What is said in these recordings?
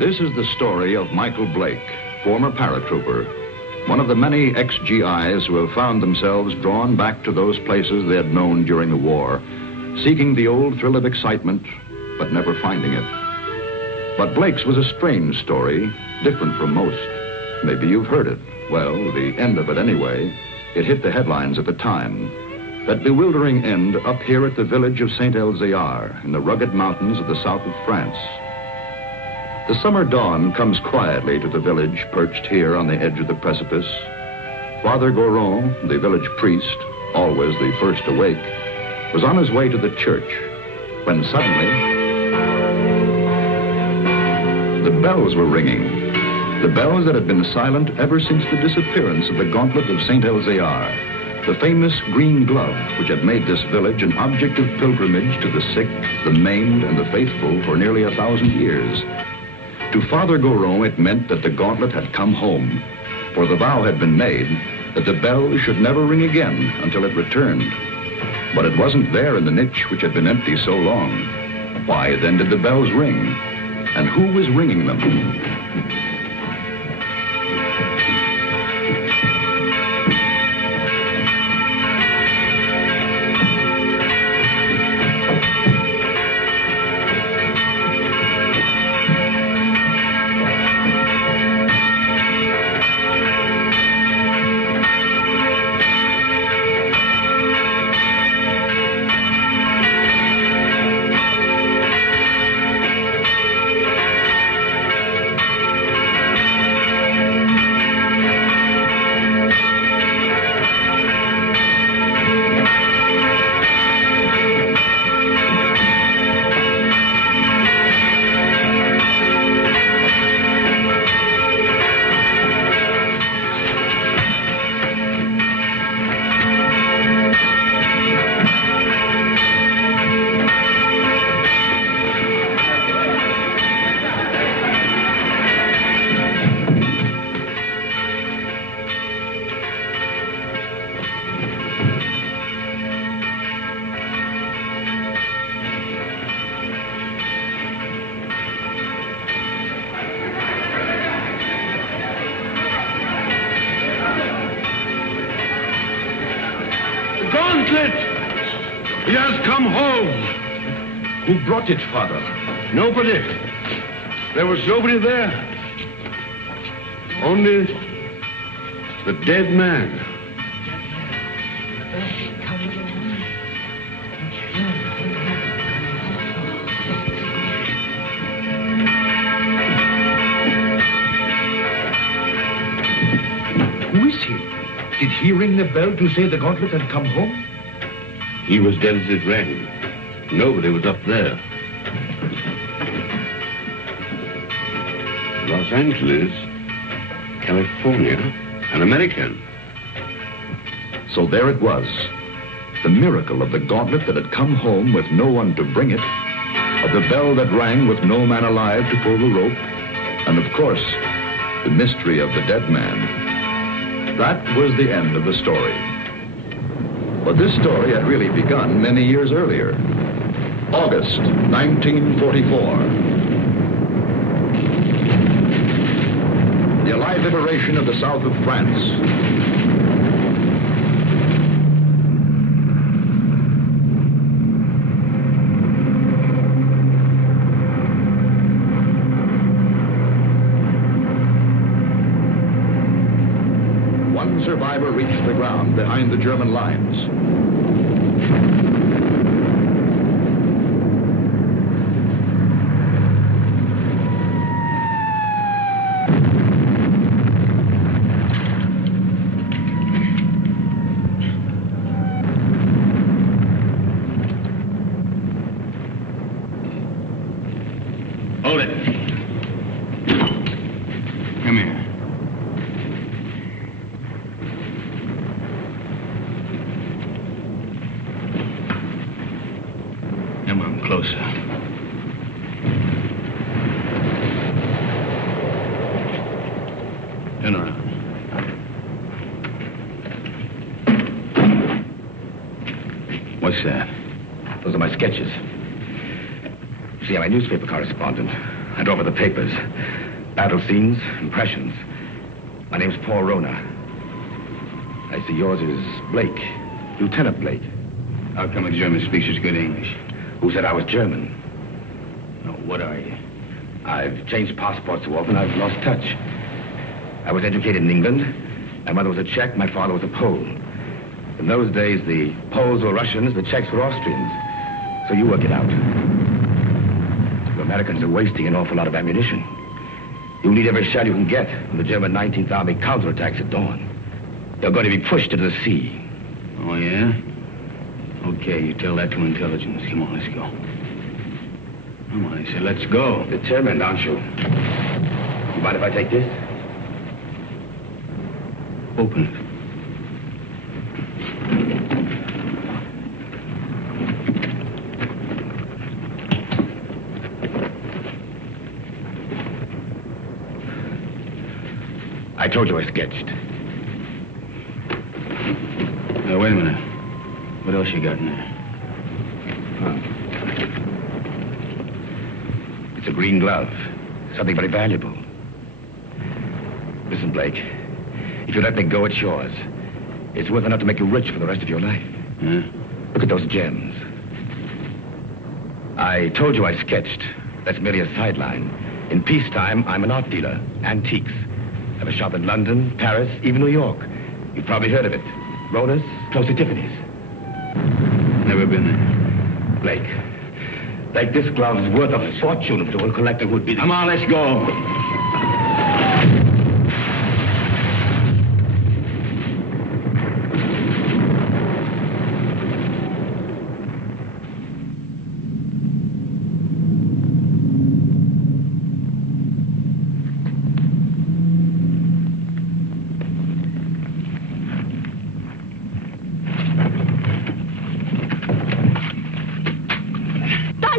This is the story of Michael Blake, former paratrooper, one of the many ex-GIs who have found themselves drawn back to those places they had known during the war, seeking the old thrill of excitement, but never finding it. But Blake's was a strange story, different from most. Maybe you've heard it. Well, the end of it anyway. It hit the headlines at the time. That bewildering end up here at the village of Saint-Elzéar in the rugged mountains of the south of France. The summer dawn comes quietly to the village perched here on the edge of the precipice. Father Goron, the village priest, always the first awake, was on his way to the church when suddenly the bells were ringing. The bells that had been silent ever since the disappearance of the gauntlet of Saint-Elzéar, the famous green glove which had made this village an object of pilgrimage to the sick, the maimed, and the faithful for nearly 1,000 years. To Father Goron, it meant that the gauntlet had come home, for the vow had been made that the bell should never ring again until it returned. But it wasn't there in the niche which had been empty so long. Why then did the bells ring? And who was ringing them? He has come home. Who brought it, Father? Nobody. There was nobody there. Only the dead man. Who is he? Did he ring the bell to say the gauntlet had come home? He was dead as it rang. Nobody was up there. Los Angeles, California, an American. So there it was. The miracle of the gauntlet that had come home with no one to bring it, of the bell that rang with no man alive to pull the rope, and of course, the mystery of the dead man. That was the end of the story. But this story had really begun many years earlier. August 1944. The Allied liberation of the south of France. One survivor reached the ground behind the German lines. Hold it. Come here. Come on, closer. Turn around. What's that? Those are my sketches. See, I'm a newspaper correspondent. I drove over the papers. Battle scenes, impressions. My name's Paul Rona. I see yours is Blake. Lieutenant Blake. How come a German speaks such good English? Who said I was German? No, what are you? I've changed passports so often I've lost touch. I was educated in England. My mother was a Czech, my father was a Pole. In those days, the Poles were Russians, the Czechs were Austrians. So you work it out. The Americans are wasting an awful lot of ammunition. You'll need every shell you can get when the German 19th Army counterattacks at dawn. You're going to be pushed into the sea. Oh, yeah? Okay, you tell that to intelligence. Come on, let's go. Come on, I said, let's go. Determined, aren't you? You mind if I take this? Open it. I told you I sketched. Now, wait a minute. What else you got in there? It's a green glove. Something very valuable. Listen, Blake. If you let me go, it's yours. It's worth enough to make you rich for the rest of your life. Yeah? Look at those gems. I told you I sketched. That's merely a sideline. In peacetime, I'm an art dealer. Antiques. I have a shop in London, Paris, even New York. You've probably heard of it. Rona's, close to Tiffany's. Never been there. Blake, this glove is worth a fortune to a collector who'd be... Come on, let's go.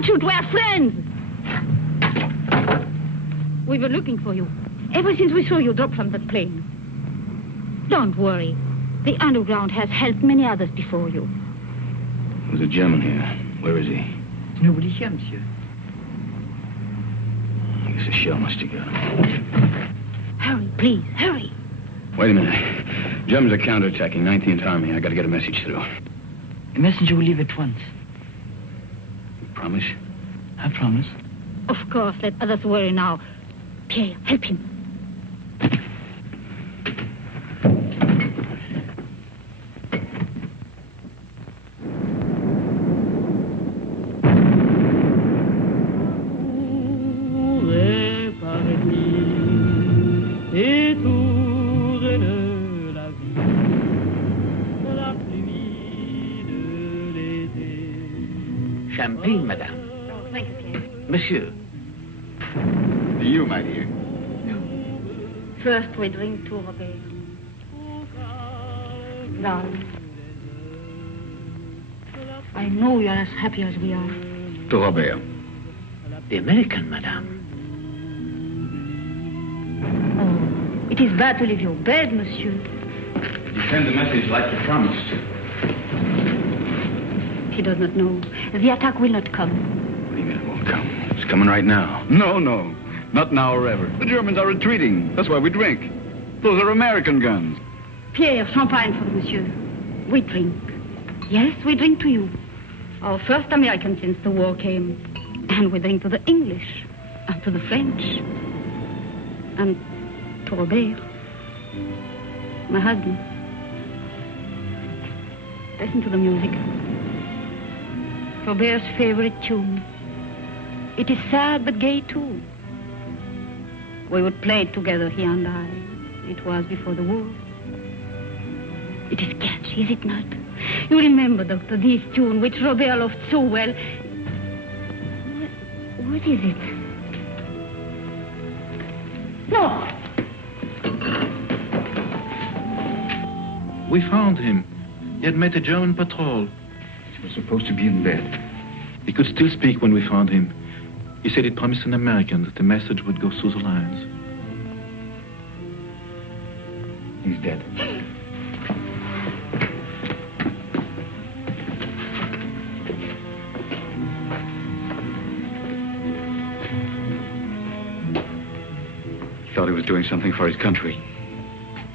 Shoot, we're friends. We were looking for you ever since we saw you drop from the plane. Don't worry. The underground has helped many others before you. There's a German here. Where is he? Nobody here, monsieur. I guess the shell must have got him. Hurry, please, hurry. Wait a minute. Germans are counterattacking 19th Army. I got to get a message through. A messenger will leave at once. Promise? I promise. Of course, let others worry now. Pierre, help him. Champagne, madame. Oh, thank you, Pierre. Monsieur. You, my dear. First we drink to Robert. Darling, I know you're as happy as we are. To Robert. The American, madame. Oh, it is bad to leave your bed, monsieur. You send the message like you promised. He does not know. The attack will not come. What do you mean it won't come? It's coming right now. No. Not now or ever. The Germans are retreating. That's why we drink. Those are American guns. Pierre, champagne for monsieur. We drink. Yes, we drink to you. Our first American since the war came. And we drink to the English. And to the French. And to Robert. My husband. Listen to the music. Robert's favorite tune. It is sad but gay too. We would play it together, he and I. It was before the war. It is catchy, is it not? You remember, Doctor, this tune which Robert loved so well. What is it? No! We found him. He had met a German patrol. He was supposed to be in bed. He could still speak when we found him. He said he'd promised an American that the message would go through the lines. He's dead. he was doing something for his country.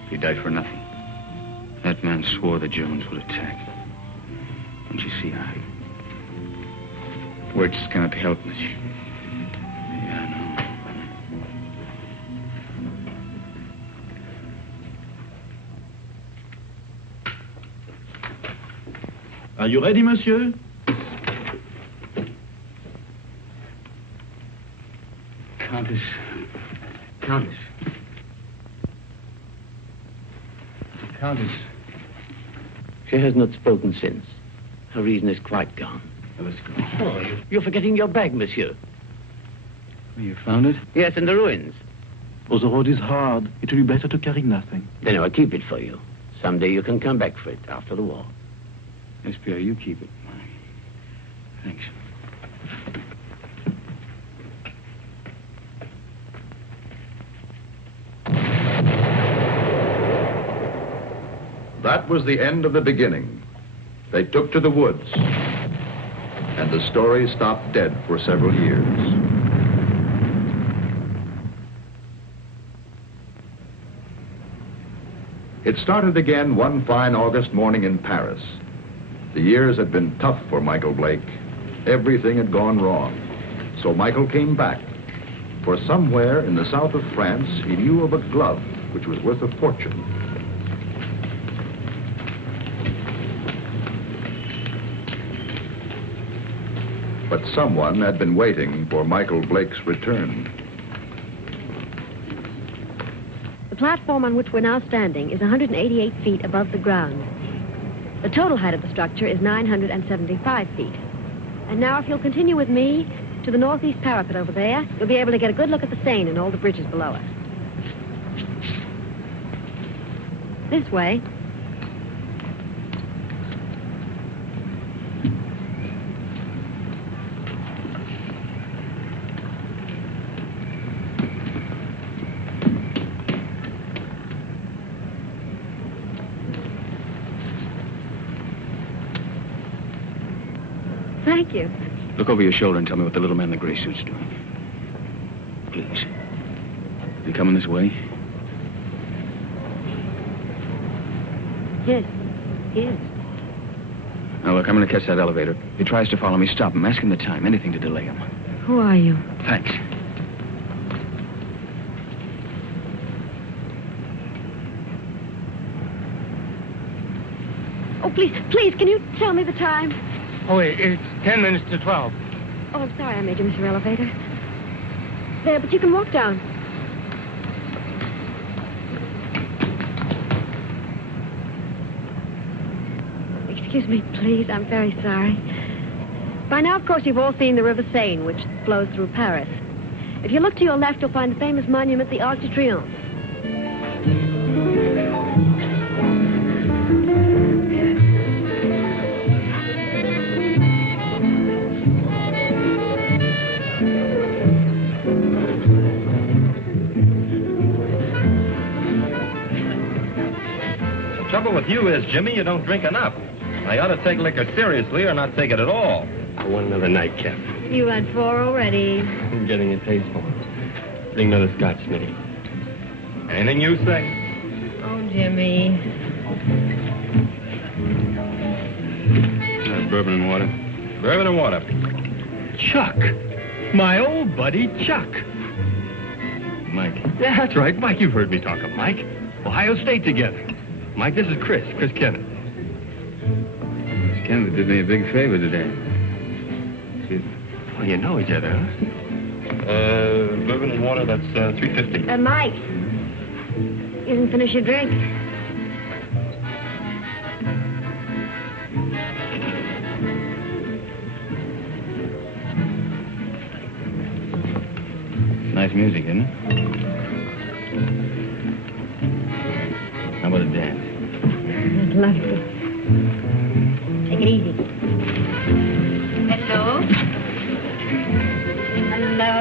He died for nothing. That man swore the Germans would attack. Don't you see, words cannot be helped, monsieur. Yeah, I know. Are you ready, monsieur? Countess. Countess. Countess. She has not spoken since. Her reason is quite gone. Well, let's go. Oh, you're forgetting your bag, monsieur. You found it? Yes, in the ruins. Oh, the road is hard. It will be better to carry nothing. Then I'll keep it for you. Someday you can come back for it after the war. Yes, Pierre, you keep it. Thanks. That was the end of the beginning. They took to the woods, and the story stopped dead for several years. It started again one fine August morning in Paris. The years had been tough for Michael Blake. Everything had gone wrong. So Michael came back. For somewhere in the south of France, he knew of a glove which was worth a fortune. But someone had been waiting for Michael Blake's return. The platform on which we're now standing is 188 feet above the ground. The total height of the structure is 975 feet. And now if you'll continue with me to the northeast parapet over there, you'll be able to get a good look at the Seine and all the bridges below us. This way. Thank you. Look over your shoulder and tell me what the little man in the gray suit's doing. Please. You coming this way? Yes, he is. Now, look, I'm going to catch that elevator. If he tries to follow me, stop him. Ask him the time. Anything to delay him. Who are you? Thanks. Oh, please, can you tell me the time? Oh, it's 10 minutes to 12. Oh, I'm sorry I made you miss your elevator. There, but you can walk down. Excuse me, please. I'm very sorry. By now, of course, you've all seen the River Seine, which flows through Paris. If you look to your left, you'll find the famous monument, the Arc de Triomphe. The trouble with you is, Jimmy, you don't drink enough. I ought to take liquor seriously or not take it at all. I want another nightcap. You had 4 already. I'm getting a taste for it. Bring another scotch, Smitty. Anything you say. Oh, Jimmy. Bourbon and water. Bourbon and water. Chuck. My old buddy, Chuck. Mike. Yeah, that's right. Mike, you've heard me talk of Mike. Ohio State together. Mike, this is Chris Kenneth. Miss Kennedy did me a big favor today. Well, you know each other, huh? Bourbon and water, that's $3.50. Mike. You didn't finish your drink. Nice music, isn't it? How about a dance? Lovely. Take it easy. Hello? Hello?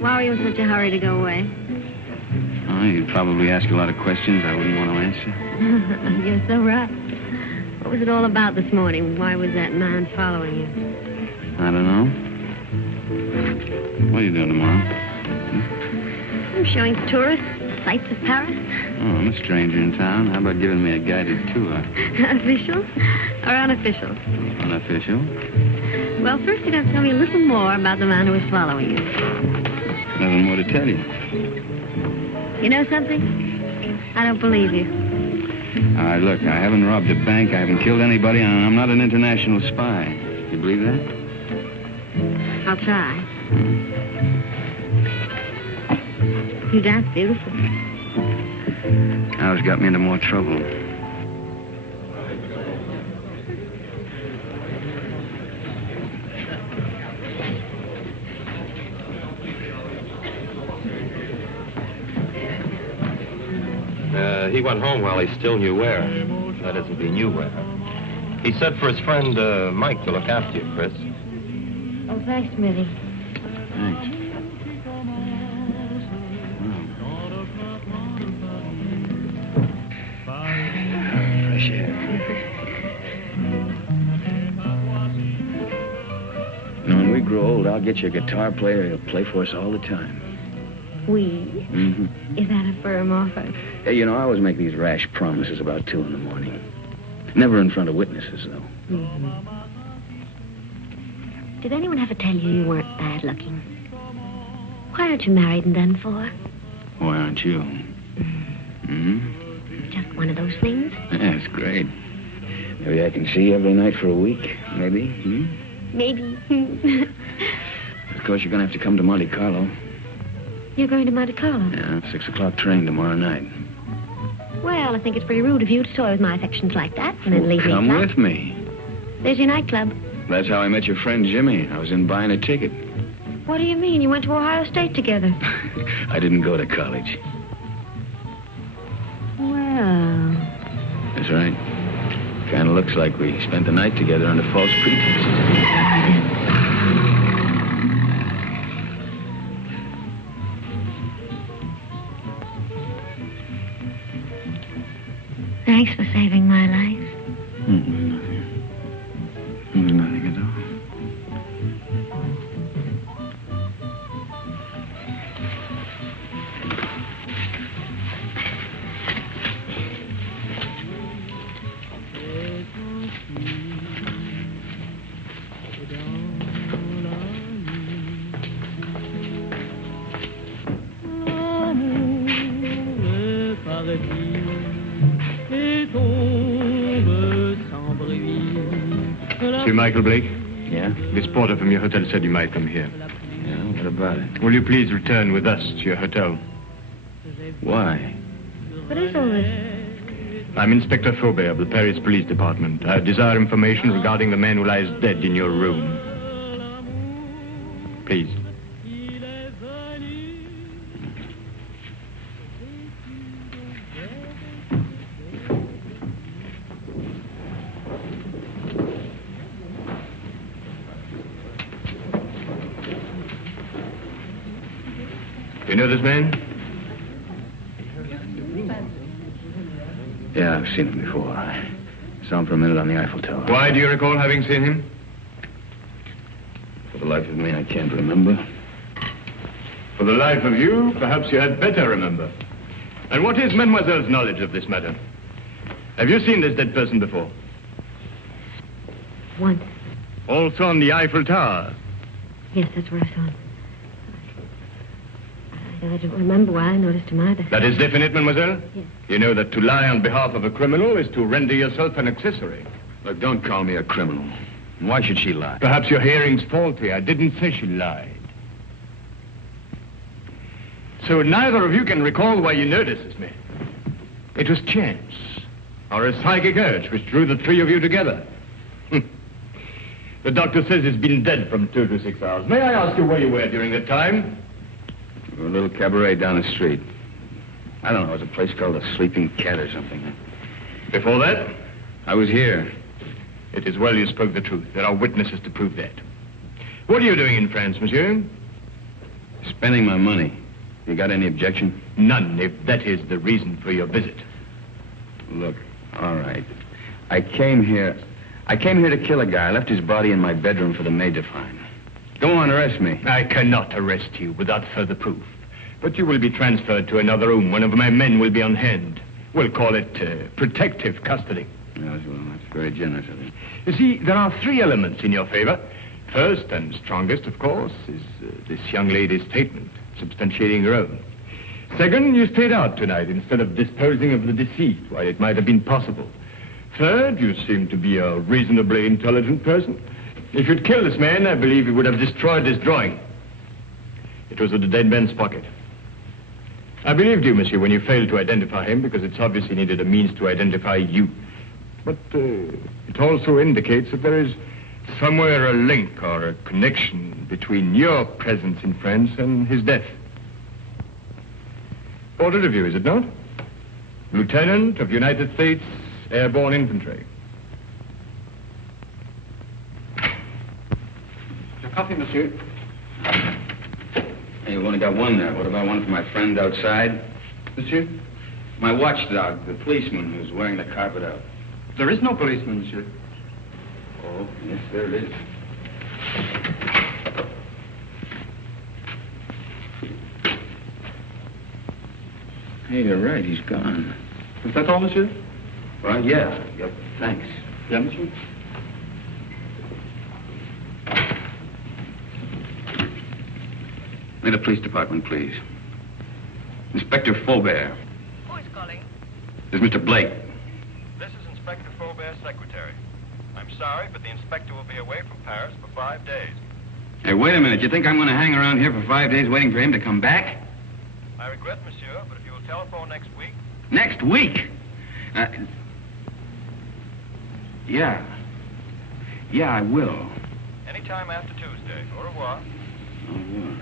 Why were you in such a hurry to go away. Oh, you'd probably ask a lot of questions I wouldn't want to answer. You're so right. What was it all about this morning? Why was that man following you? I don't know. What are you doing tomorrow? I'm showing tourists sights of Paris. Oh, I'm a stranger in town. How about giving me a guided tour? Official or unofficial? Unofficial. Well, first you'd have to tell me a little more about the man who was following you. Nothing more to tell you. You know something? I don't believe you. All right, look, I haven't robbed a bank, I haven't killed anybody, and I'm not an international spy. You believe that? I'll try. You dance beautiful. Now it's got me into more trouble. He went home while he still knew where. That is, if he knew where. He said for his friend Mike to look after you, Chris. Oh, thanks, Mitty. Thanks. Fresh air. When we grow old, I'll get you a guitar player who'll play for us all the time. We? Mm-hmm. Is that a firm offer? Hey, you know, I always make these rash promises about 2 in the morning. Never in front of witnesses, though. Mm-hmm. Did anyone ever tell you weren't bad looking? Why aren't you married and done for? Why aren't you? Mm-hmm. Just one of those things? Yeah, it's great. Maybe I can see you every night for a week. Maybe. Hmm? Maybe. Of course, you're going to have to come to Monte Carlo. You're going to Monte Carlo? Yeah, 6 o'clock train tomorrow night. Well, I think it's pretty rude of you to toy with my affections like that and then leave me Come flat. with me. There's your nightclub. That's how I met your friend Jimmy. I was in buying a ticket. What do you mean? You went to Ohio State together. I didn't go to college. Well... That's right. Kind of looks like we spent the night together under false pretenses. Thanks for saving my life. Nothing. Nothing at all. Sir Michael Blake? Yeah? This porter from your hotel said you might come here. Yeah, what about it? Will you please return with us to your hotel? Why? What is all this? I'm Inspector Faubert of the Paris Police Department. I desire information regarding the man who lies dead in your room. Please. You know this man? Yeah, I've seen him before. I saw him for a minute on the Eiffel Tower. Why do you recall having seen him? For the life of me, I can't remember. For the life of you, perhaps you had better remember. And what is Mademoiselle's knowledge of this matter? Have you seen this dead person before? Once. Also on the Eiffel Tower? Yes, that's where I saw him. I don't remember why I noticed him either. That is definite, mademoiselle? Yes. You know that to lie on behalf of a criminal is to render yourself an accessory. Look, don't call me a criminal. Why should she lie? Perhaps your hearing's faulty. I didn't say she lied. So neither of you can recall why you noticed this man. It was chance, or a psychic urge which drew the 3 of you together. The doctor says he's been dead from 2 to 6 hours. May I ask you where you were during that time? A little cabaret down the street. I don't know, it was a place called the Sleeping Cat or something. Before that? I was here. It is well you spoke the truth. There are witnesses to prove that. What are you doing in France, monsieur? Spending my money. You got any objection? None, if that is the reason for your visit. Look, all right. I came here to kill a guy. I left his body in my bedroom for the maid to find. Go on, arrest me. I cannot arrest you without further proof. But you will be transferred to another room. One of my men will be on hand. We'll call it protective custody. Yes, well, that's very generous of you. You see, there are three elements in your favor. First and strongest, of course, is this young lady's statement, substantiating her own. Second, you stayed out tonight instead of disposing of the deceased while it might have been possible. Third, you seem to be a reasonably intelligent person. If you'd killed this man, I believe you would have destroyed this drawing. It was in the dead man's pocket. I believed you, monsieur, when you failed to identify him, because it's obvious he needed a means to identify you. But it also indicates that there is somewhere a link or a connection between your presence in France and his death. Ordered of you, is it not? Lieutenant of United States Airborne Infantry. Your coffee, monsieur. Hey, you've only got one there. What about one for my friend outside? Monsieur? My watchdog, the policeman who's wearing the carpet out. There is no policeman, monsieur. Oh, yes, there it is. Hey, you're right. He's gone. Is that all, monsieur? Well, yeah. Yep. Thanks. Yeah, monsieur. May the police department, please. Inspector Faubert. Who is calling? This is Mr. Blake. This is Inspector Faubert's secretary. I'm sorry, but the inspector will be away from Paris for 5 days. Hey, wait a minute. You think I'm going to hang around here for 5 days waiting for him to come back? I regret, monsieur, but if you will telephone next week... Next week? Yeah. Yeah, I will. Anytime after Tuesday. Au revoir. Au revoir.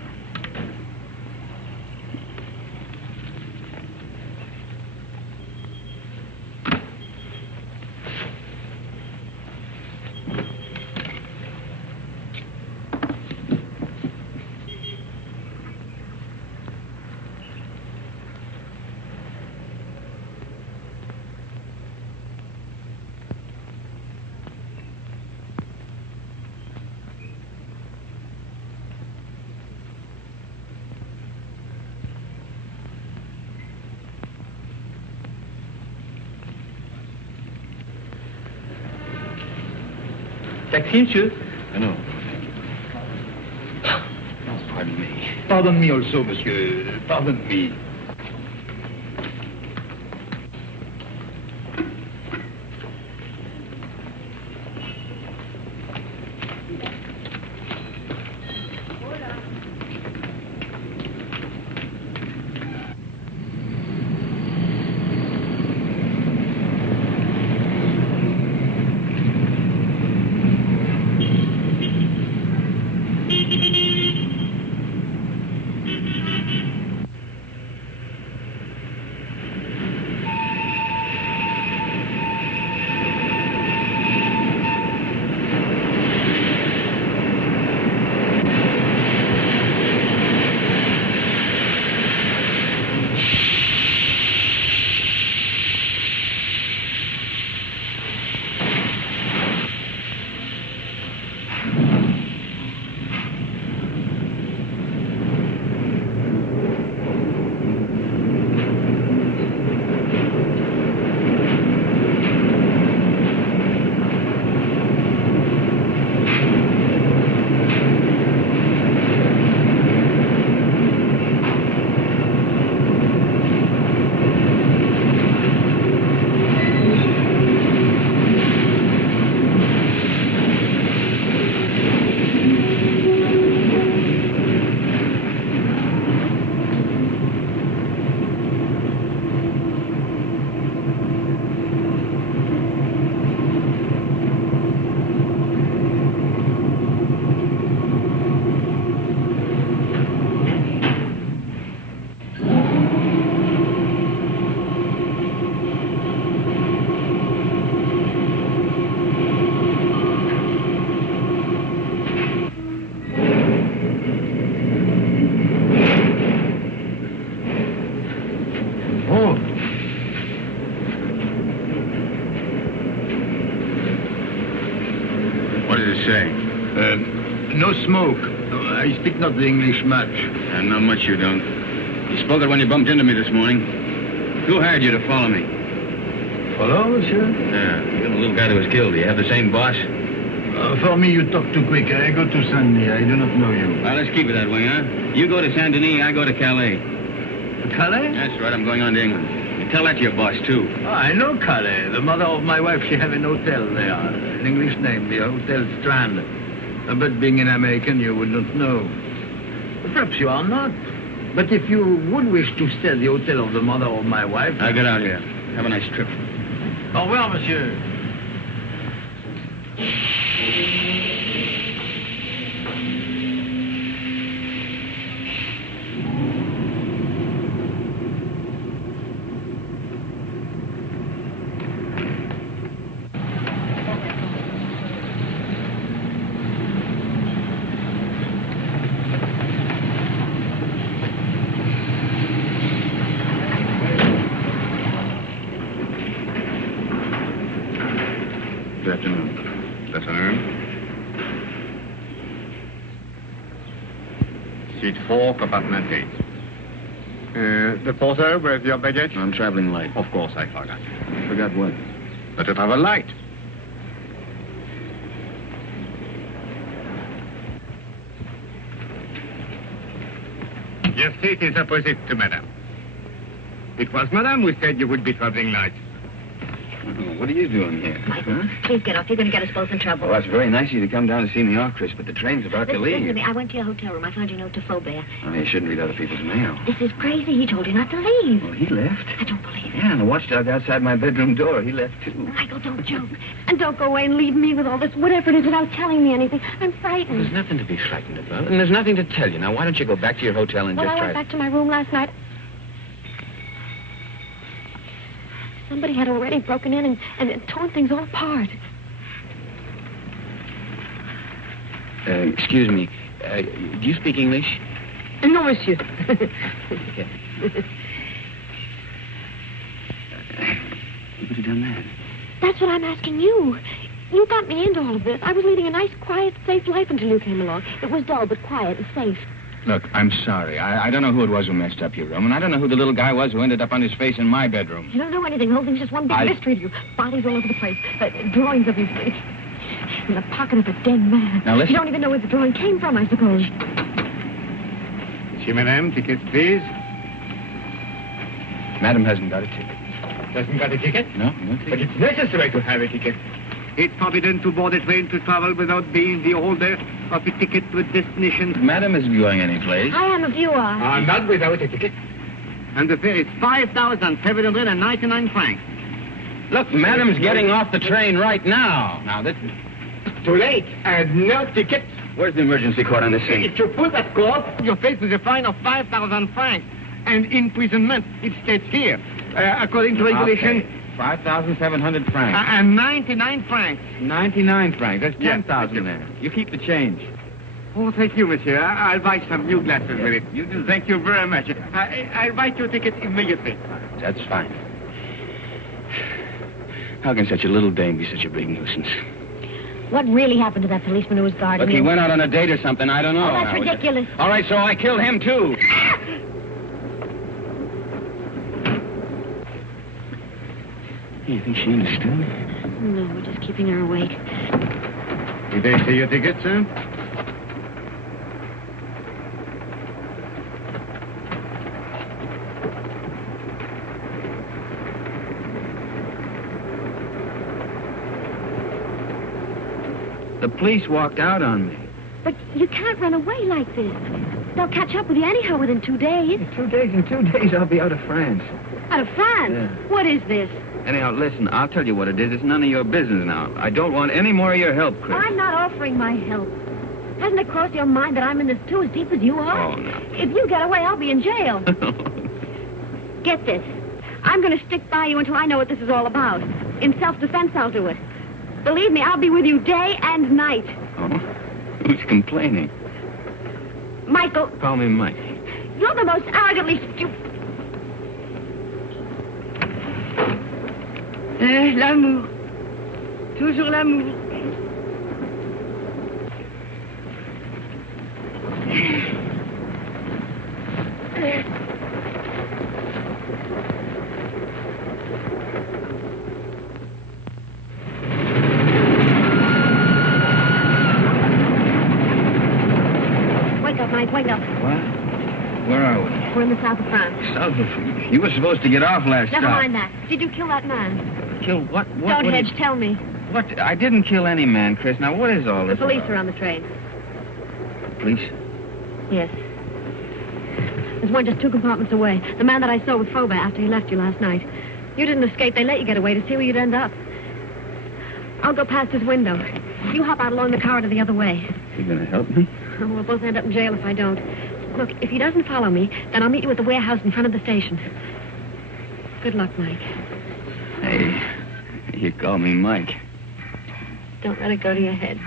Taxi, monsieur? No. Pardon me. Pardon me also, monsieur. Pardon me. Oh. What does it say? No smoke. I speak not the English much. Not much you don't. You spoke it when you bumped into me this morning. Who hired you to follow me? Follow, monsieur? Yeah, you're the little guy that was killed. Do you have the same boss? For me, you talk too quick. I go to Saint-Denis. I do not know you. Well, let's keep it that way, huh? You go to Saint-Denis, I go to Calais. Calais? That's right, I'm going on to England. You tell that to your boss, too. Oh, I know Calais. The mother of my wife, she have an hotel there. An English name, the Hotel Strand. But being an American, you would not know. Perhaps you are not. But if you would wish to stay at the hotel of the mother of my wife... I'll get out here. Have a nice trip. Au revoir, monsieur. Good afternoon. That's an urn. Seat 4, compartment 8. The porter, where's your baggage? I'm traveling light. Of course, I forgot. Forgot what? But to travel light. Your seat is opposite to Madame. It was Madame who said you would be traveling light. What are you doing here? Michael, please get off. You're going to get us both in trouble. Well, that's very nice of you to come down to see me off, Chris, but the train's about to Listen to leave. me. I went to your hotel room. I found your note to Flaubert. Oh, you shouldn't read other people's mail. This is crazy. He told you not to leave. Well, he left. I don't believe it. Yeah, and the watchdog outside my bedroom door, he left, too. Michael, don't joke. And don't go away and leave me with all this, whatever it is, without telling me anything. I'm frightened. There's nothing to be frightened about, and there's nothing to tell you. Now, why don't you go back to your hotel and Well, just I try... went back to my room last night. Somebody had already broken in and torn things all apart. Excuse me. Do you speak English? No, monsieur. You could have done that. That's what I'm asking you. You got me into all of this. I was leading a nice, quiet, safe life until you came along. It was dull, but quiet and safe. Look, I'm sorry. I don't know who it was who messed up your room, and I don't know who the little guy was who ended up on his face in my bedroom. You don't know anything. The whole thing's just one big mystery to you. Bodies all over the place. Drawings of his face. In the pocket of a dead man. Now, listen. You don't even know where the drawing came from, I suppose. Monsieur, Madame, tickets, please. Madam hasn't got a ticket. Doesn't got a ticket? No ticket. But it's necessary to have a ticket. It's forbidden to board a train to travel without being the holder of a ticket to a destination. Madam isn't going anyplace. I am if you are. Not without a ticket. And the fare is 5,799 francs. Look, Madam's getting off the train right now. Now, this is... Too late. And no ticket. Where's the emergency cord on this thing? If you pull that cord, you're faced with a fine of 5,000 francs. And imprisonment, it states here. According to regulation... Okay. 5,700 francs. And 99 francs. 99 francs. That's 10,000 there. You keep the change. Oh, thank you, monsieur. I'll buy some new glasses with it. You do. Thank you very much. I'll write your ticket immediately. That's fine. How can such a little dame be such a big nuisance? What really happened to that policeman who was guarding Look, he you? went out on a date or something. I don't know. Oh, that's ridiculous. All right, so I killed him, too. You think she understood? No, we're just keeping her awake. Did they see your ticket, sir? The police walked out on me. But you can't run away like this. They'll catch up with you anyhow within 2 days. In 2 days, I'll be out of France. Out of France? Yeah. What is this? Anyhow, listen, I'll tell you what it is. It's none of your business now. I don't want any more of your help, Chris. I'm not offering my help. Hasn't it crossed your mind that I'm in this too as deep as you are? Oh, no. If you get away, I'll be in jail. Get this. I'm going to stick by you until I know what this is all about. In self-defense, I'll do it. Believe me, I'll be with you day and night. Oh? Who's complaining? Michael. Call me Mike. You're the most arrogantly stupid... L'amour. Toujours l'amour. Wake up, Mike, wake up. What? Where are we? We're in the south of France. South of... You were supposed to get off last Never stop. mind that. Did you kill that man? Kill what? Don't hedge, tell me. What? I didn't kill any man, Chris. Now, what is all The this police about? are on the train. Police? Yes. There's one just 2 compartments away. The man that I saw with Faubert after he left you last night. You didn't escape. They let you get away to see where you'd end up. I'll go past his window. You hop out along the corridor the other way. You gonna help me? Oh, we'll both end up in jail if I don't. Look, if he doesn't follow me, then I'll meet you at the warehouse in front of the station. Good luck, Mike. Hey, you call me Mike. Don't let it go to your head.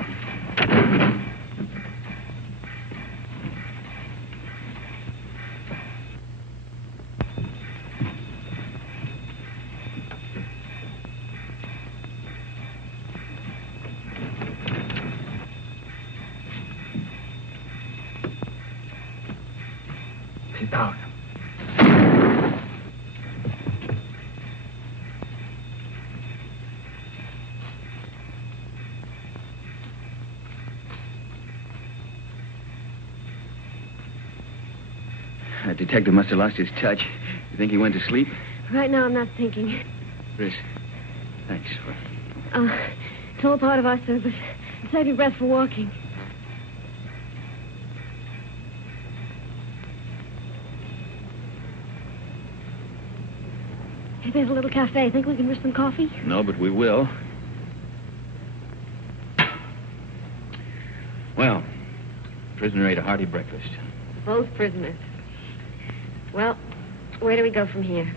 Sit down. That detective must have lost his touch. You think he went to sleep? Right now, I'm not thinking. Chris, thanks for... It's all part of our service. Save your breath for walking. Hey, there's a little cafe. Think we can risk some coffee? No, but we will. Well, prisoner ate a hearty breakfast. Both prisoners. Well, where do we go from here?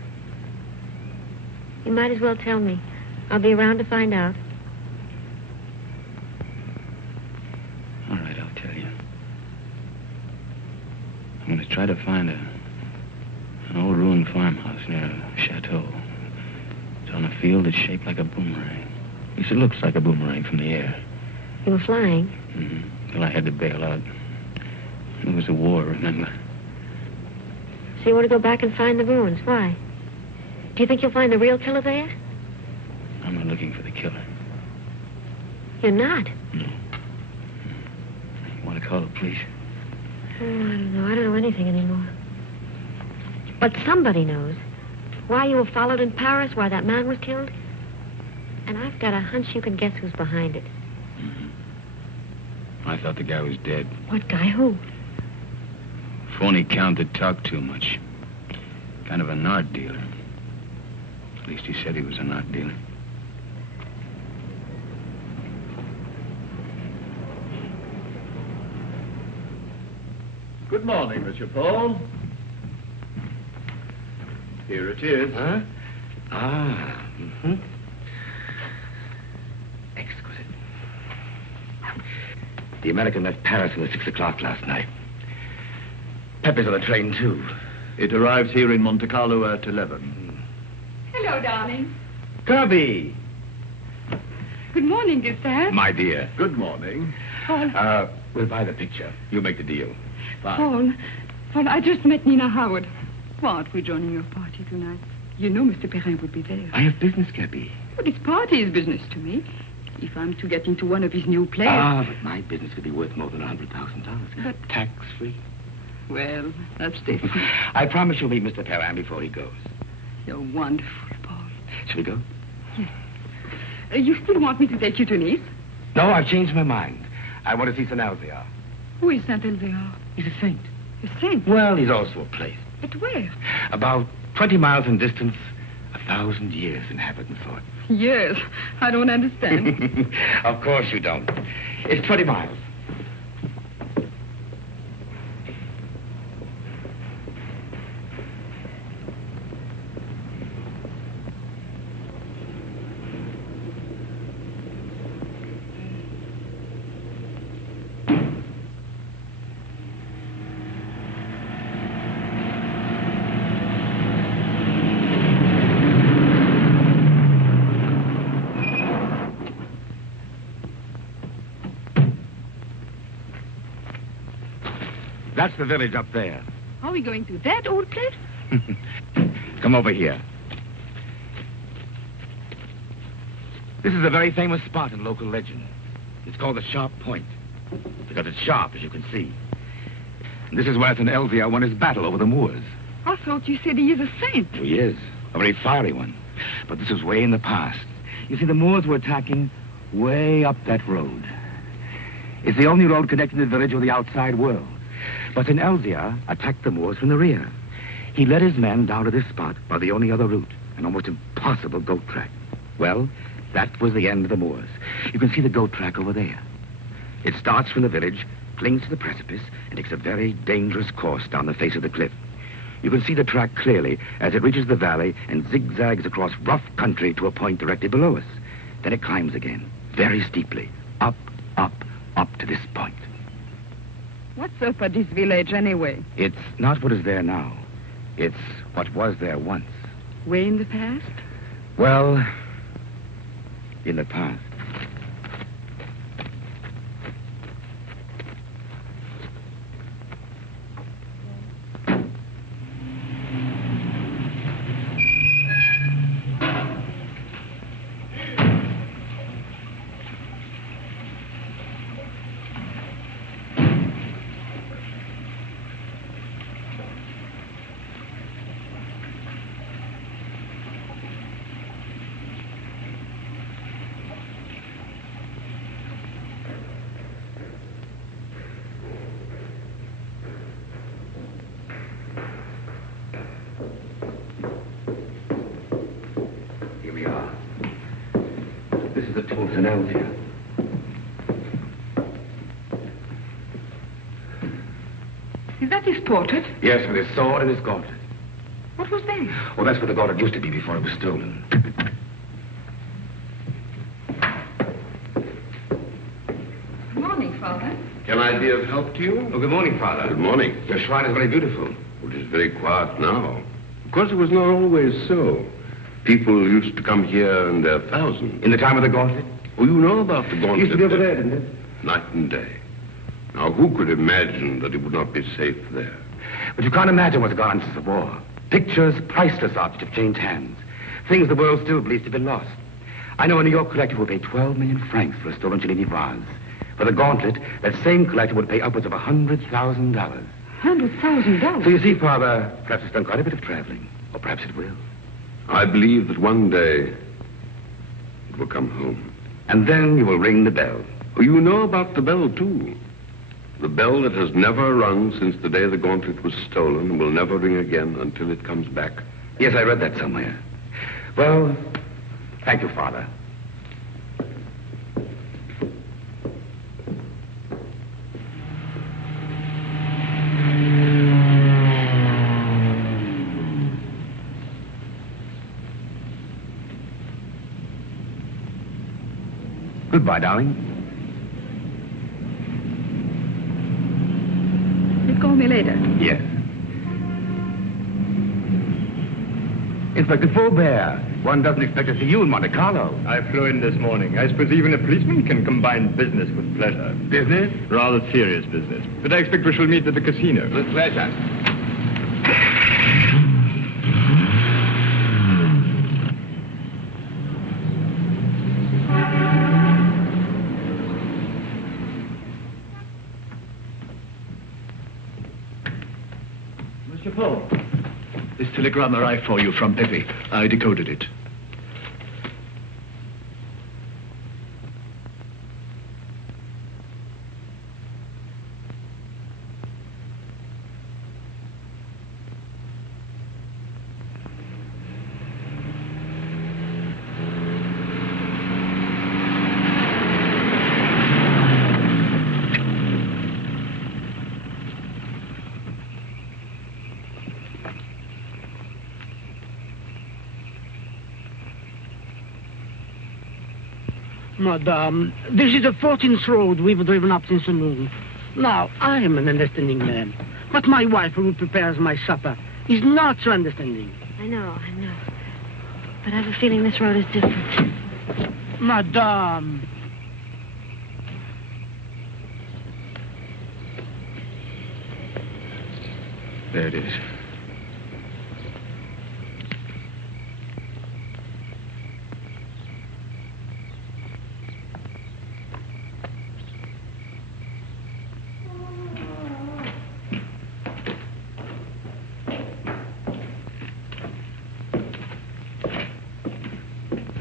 You might as well tell me. I'll be around to find out. All right, I'll tell you. I'm going to try to find an old ruined farmhouse near a chateau. It's on a field that's shaped like a boomerang. At least it looks like a boomerang from the air. You were flying? Mm-hmm. Till I had to bail out. It was a war, remember? So you want to go back and find the ruins? Why? Do you think you'll find the real killer there? I'm not looking for the killer. You're not? No. You want to call the police? Oh, I don't know. I don't know anything anymore. But somebody knows. Why you were followed in Paris, why that man was killed. And I've got a hunch you can guess who's behind it. Mm-hmm. I thought the guy was dead. What guy? Who? Phony count that talked too much. Kind of an art dealer. At least he said he was an art dealer. Good morning, Monsieur Paul. Here it is. Huh? Mm-hmm. Exquisite. The American left Paris at 6 o'clock last night. Pepper's on the train, too. It arrives here in Monte Carlo at 11. Hello, darling. Kirby! Good morning, Gustave. My dear. Good morning. Paul. We'll buy the picture. You make the deal. Fine. Paul, I just met Nina Howard. Why aren't we joining your party tonight? You know Mr. Perrin would be there. I have business, Kirby. But his party is business to me. If I'm to get into one of his new plays... But my business could be worth more than $100,000. But... tax-free. Well, that's different. I promise you'll meet Mr. Perrin before he goes. You're wonderful, Paul. Shall we go? Yes. You still want me to take you to Nice? No, I've changed my mind. I want to see Saint Elzéar. Who is Saint Elzéar? He's a saint. A saint? Well, he's also a place. But where? About 20 miles in distance, 1,000 years in habit and thought. Yes, I don't understand. Of course you don't. It's 20 miles. That's the village up there. Are we going to that old place? Come over here. This is a very famous spot in local legend. It's called the Sharp Point, because it's sharp, as you can see. And this is where St. Elzevir won his battle over the Moors. I thought you said he is a saint. He is, a very fiery one. But this was way in the past. You see, the Moors were attacking way up that road. It's the only road connecting the village with the outside world. But St. Elzevir attacked the Moors from the rear. He led his men down to this spot by the only other route, an almost impossible goat track. Well, that was the end of the Moors. You can see the goat track over there. It starts from the village, clings to the precipice, and takes a very dangerous course down the face of the cliff. You can see the track clearly as it reaches the valley and zigzags across rough country to a point directly below us. Then it climbs again, very steeply, up, up, up to this point. What's up at this village, anyway? It's not what is there now. It's what was there once. Way in the past? Well, in the past. Is that his portrait? Yes, with his sword and his gauntlet. What was that? Well, that's where the gauntlet used to be before it was stolen. Good morning, Father. Can I be of help to you? Oh, good morning, Father. Good morning. Your shrine is very beautiful. It is very quiet now. Of course, it was not always so. People used to come here in their thousands. In the time of the gauntlet? Oh, you know about the gauntlet. It used to be over there, didn't it? Night and day. Now, who could imagine that it would not be safe there? But you can't imagine what's gone on since the war. Pictures, priceless objects have changed hands. Things the world still believes to be lost. I know a New York collector will pay 12 million francs for a stolen Cellini vase. For the gauntlet, that same collector would pay upwards of $100,000. $100,000? So you see, Father, perhaps it's done quite a bit of traveling. Or perhaps it will. I believe that one day it will come home. And then you will ring the bell. Oh, you know about the bell, too. The bell that has never rung since the day the gauntlet was stolen and will never ring again until it comes back. Yes, I read that somewhere. Well, thank you, Father. Goodbye, darling. Call me later. Yes. Inspector Faubert, one doesn't expect to see you in Monte Carlo. I flew in this morning. I suppose even a policeman can combine business with pleasure. Business? Rather serious business. But I expect we shall meet at the casino. With pleasure. This telegram arrived for you from Pepe. I decoded it. Madame, this is the 14th road we've driven up since noon. Now, I am an understanding man. But my wife, who prepares my supper, is not so understanding. I know. But I have a feeling this road is different. Madame. There it is.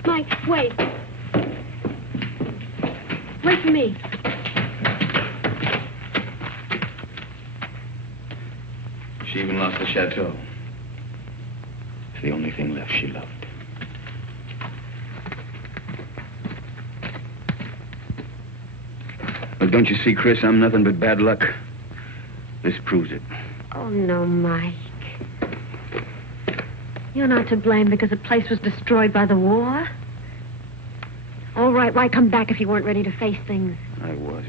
Mike, wait. Wait for me. She even lost the chateau. It's the only thing left she loved. Look, don't you see, Chris, I'm nothing but bad luck. This proves it. Oh, no, Mike. You're not to blame because the place was destroyed by the war. All right, why come back if you weren't ready to face things? I was.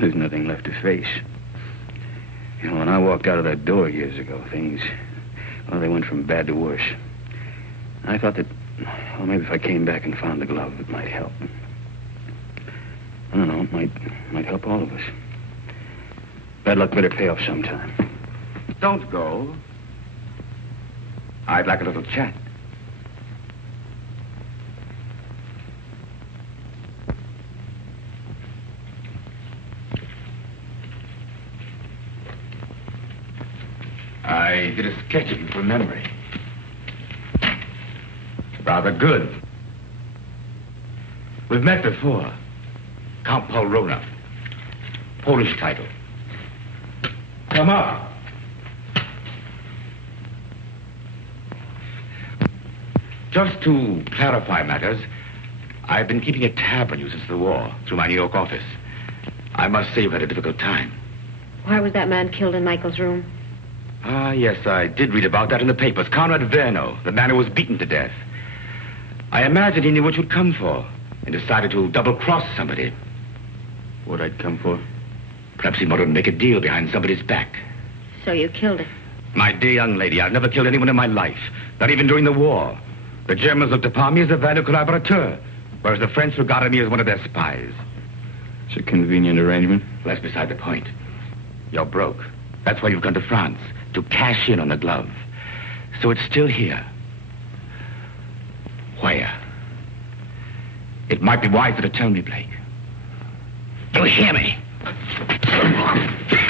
There's nothing left to face. You know, when I walked out of that door years ago, things, well, they went from bad to worse. I thought that, well, maybe if I came back and found the glove, it might help. I don't know, it might help all of us. Bad luck better pay off sometime. Don't go. I'd like a little chat. I did a sketching from memory. Rather good. We've met before. Count Paul Rona. Polish title. Come up. Just to clarify matters, I've been keeping a tab on you since the war, through my New York office. I must say you've had a difficult time. Why was that man killed in Michael's room? Ah, yes, I did read about that in the papers. Conrad Verno, the man who was beaten to death. I imagined he knew what you'd come for and decided to double-cross somebody. What I'd come for? Perhaps he wanted to make a deal behind somebody's back. So you killed him? My dear young lady, I've never killed anyone in my life, not even during the war. The Germans looked upon me as a valuable collaborateur, whereas the French regarded me as one of their spies. It's a convenient arrangement. Well, that's beside the point. You're broke. That's why you've come to France, to cash in on the glove. So it's still here. Where? It might be wiser to tell me, Blake. Do you hear me?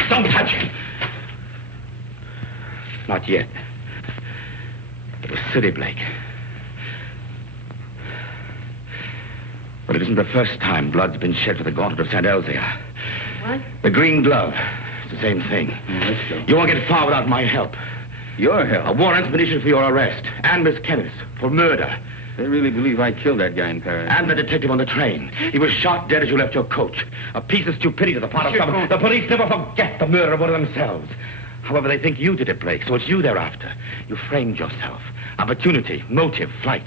Don't touch it. Not yet. It was silly, Blake. But it isn't the first time blood's been shed for the gauntlet of St. Elzea. What? The green glove. It's the same thing. Let's go. You won't get far without my help. Your help? A warrant's been issued for your arrest. And Miss Kenneth for murder. They really believe I killed that guy in Paris. And the detective on the train. He was shot dead as you left your coach. A piece of stupidity to the part of some... The police never forget the murder of one of themselves. However, they think you did it, Blake, so it's you they're after. You framed yourself. Opportunity, motive, flight.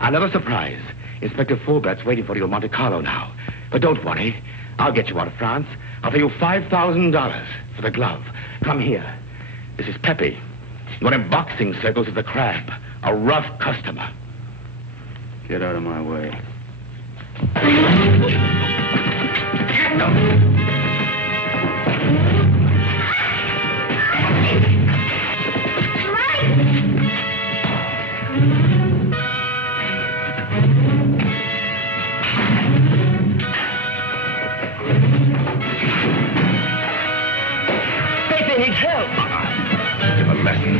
Another surprise. Inspector Faubert's waiting for you in Monte Carlo now. But don't worry. I'll get you out of France. I'll pay you $5,000 for the glove. Come here. This is Pepe. Known in boxing circles as the Crab. A rough customer. Get out of my way. Pepe needs help. Give a lesson.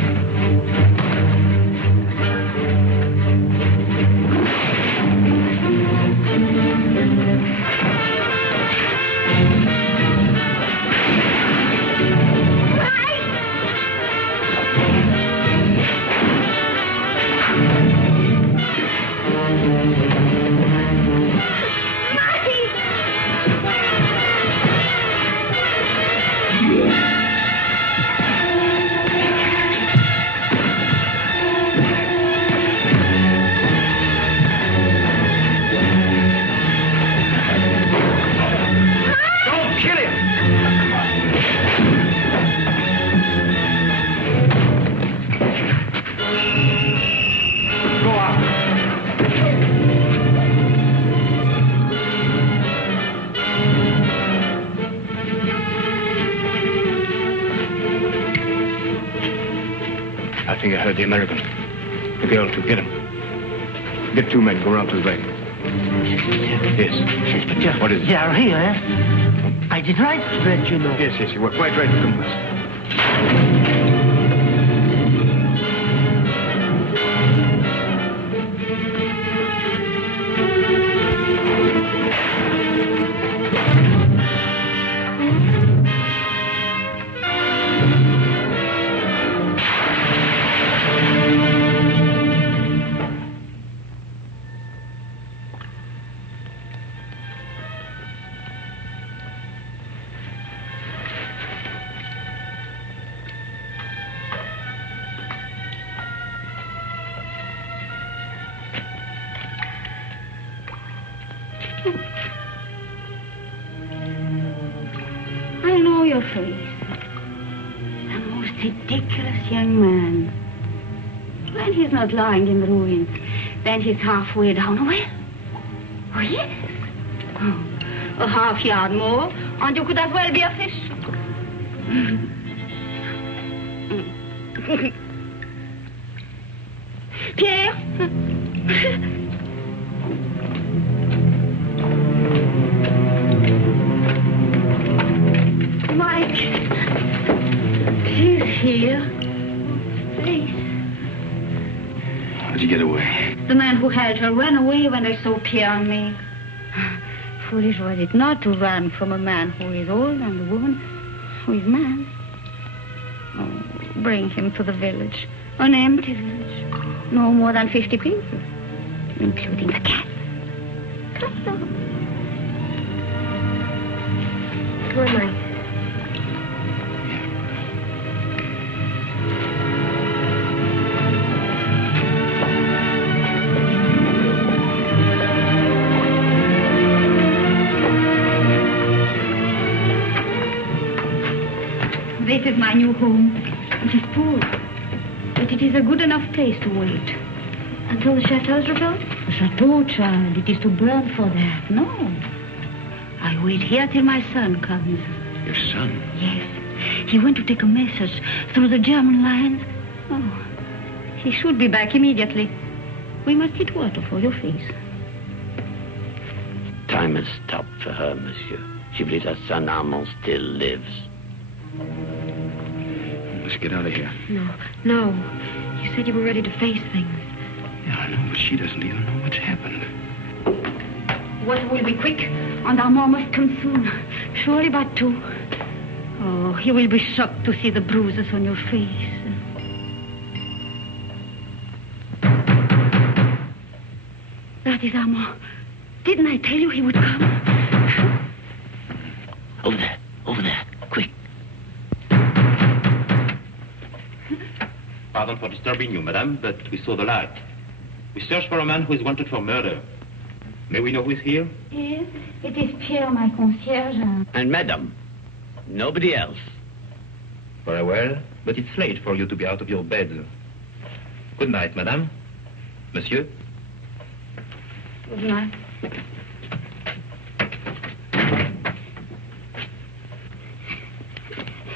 the American. The girl, too. Get him. Get 2 men. Go around to his leg. Yes. Inspector. What is it? They are here, eh? I did right to let you know. Yes, you were quite right to come with us. I know your face. The most ridiculous young man. When he's not lying in the ruins, then he's halfway down a well. Oh, yes. Oh, a half yard more, and you could as well be a fish. Pierre? Mike, she's here. Please. How'd you get away? The man who held her ran away when they saw Pierre and me. Foolish was it not to run from a man who is old and a woman who is mad. Oh, bring him to the village. An empty village. No more than 50 people, including the cat. Come on. Come on, Mike. This is my new home. It is poor, but it is a good enough place to wait. Until the chateau's rebuilt? The chateau, child, it is to burn for that. No. I wait here till my son comes. Your son? Yes. He went to take a message through the German lines. Oh, he should be back immediately. We must get water for your face. Time has stopped for her, monsieur. She believes her son Armand still lives. Let's get out of here. No. You said you were ready to face things. Yeah, I know, but she doesn't even know what's happened. Water will be quick, and Armand must come soon. Surely by 2. Oh, he will be shocked to see the bruises on your face. That is Armand. Didn't I tell you he would come? Over there, quick. Pardon for disturbing you, madame, but we saw the light. We search for a man who is wanted for murder. May we know who is here? Yes, it is Pierre, my concierge. And madame, nobody else. Very well, but it's late for you to be out of your bed. Good night, madame. Monsieur? Good night.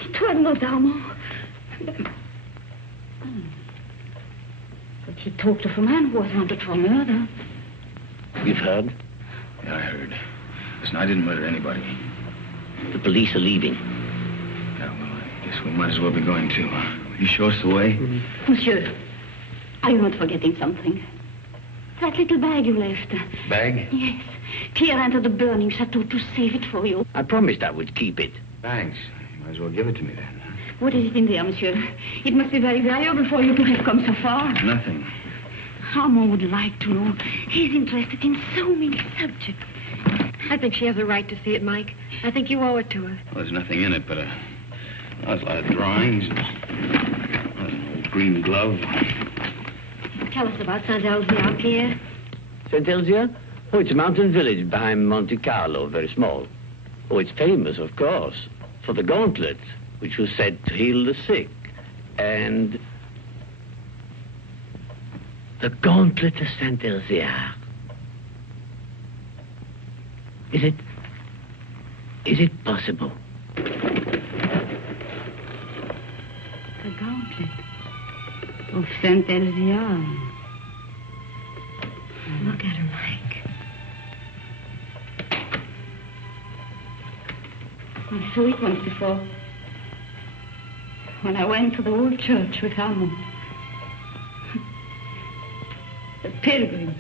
It was not Armand. But he talked of a man who was wanted for murder. You've heard? Yeah, I heard. Listen, I didn't murder anybody. The police are leaving. Yeah, well, I guess we might as well be going too. Will you show us the way? Monsieur, are you not forgetting something? That little bag you left. Bag? Yes. Pierre entered the burning chateau to save it for you. I promised I would keep it. Thanks. You might as well give it to me then. What is it in there, monsieur? It must be very valuable for you to have come so far. Nothing. Armand would like to know. He's interested in so many subjects. I think she has a right to see it, Mike. I think you owe it to her. Well, there's nothing in it but a lot of drawings, an old green glove. Tell us about Saint-Elzéar, Pierre. Saint-Elzéar? Oh, it's a mountain village behind Monte Carlo, very small. Oh, it's famous, of course, for the gauntlet, which was said to heal the sick. And the gauntlet of Saint-Elzéar. Is it possible? The gauntlet. Of Saint Elzia. Look at her, Mike. I saw it once before. When I went to the old church with Armand. The pilgrims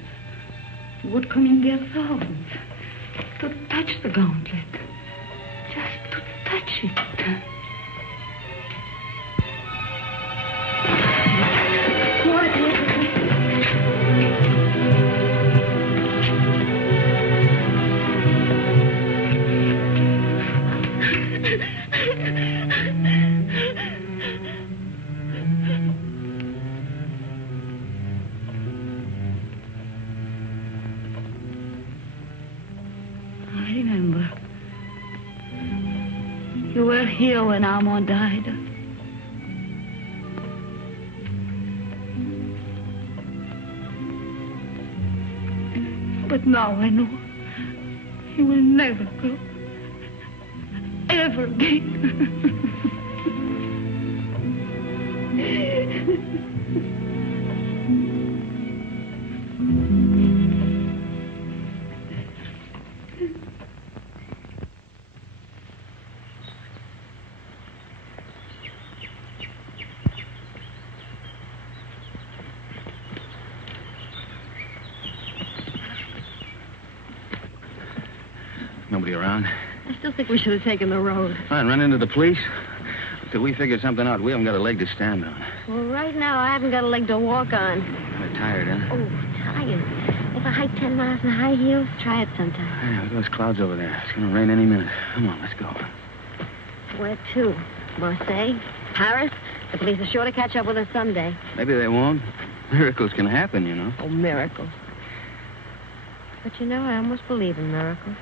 would come in their thousands to touch the gauntlet. Just to touch it. You were here when Armand died. But now I know he will never go. Ever again. Nobody around? I still think we should have taken the road. Fine, run into the police. Until we figure something out, we haven't got a leg to stand on. Well, right now, I haven't got a leg to walk on. Kind of tired, huh? Oh, tired. If I hike 10 miles in high heels, try it sometime. Yeah, look at those clouds over there. It's going to rain any minute. Come on, let's go. Where to? Marseille? Paris? The police are sure to catch up with us someday. Maybe they won't. Miracles can happen, you know. Oh, miracles. But you know, I almost believe in miracles.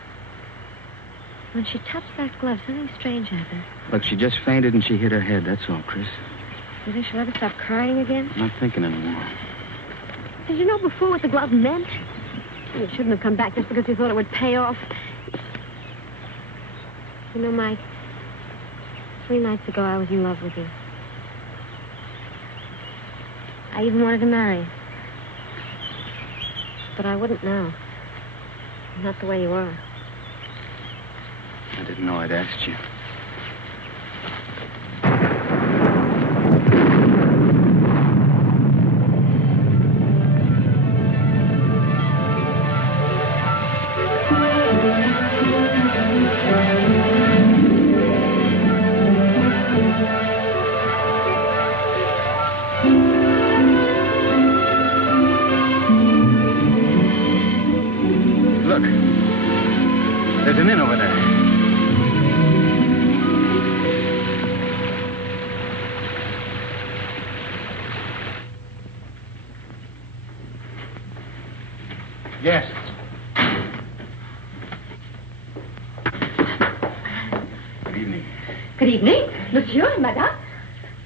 When she touched that glove, something strange happened. Look, she just fainted and she hit her head. That's all, Chris. You think she'll ever stop crying again? I'm not thinking anymore. Did you know before what the glove meant? You shouldn't have come back just because you thought it would pay off. You know, Mike, 3 nights ago I was in love with you. I even wanted to marry you. But I wouldn't now. Not the way you are. I didn't know I'd asked you. Look, there's an inn over there. Yes. Good evening. Good evening, monsieur and madame.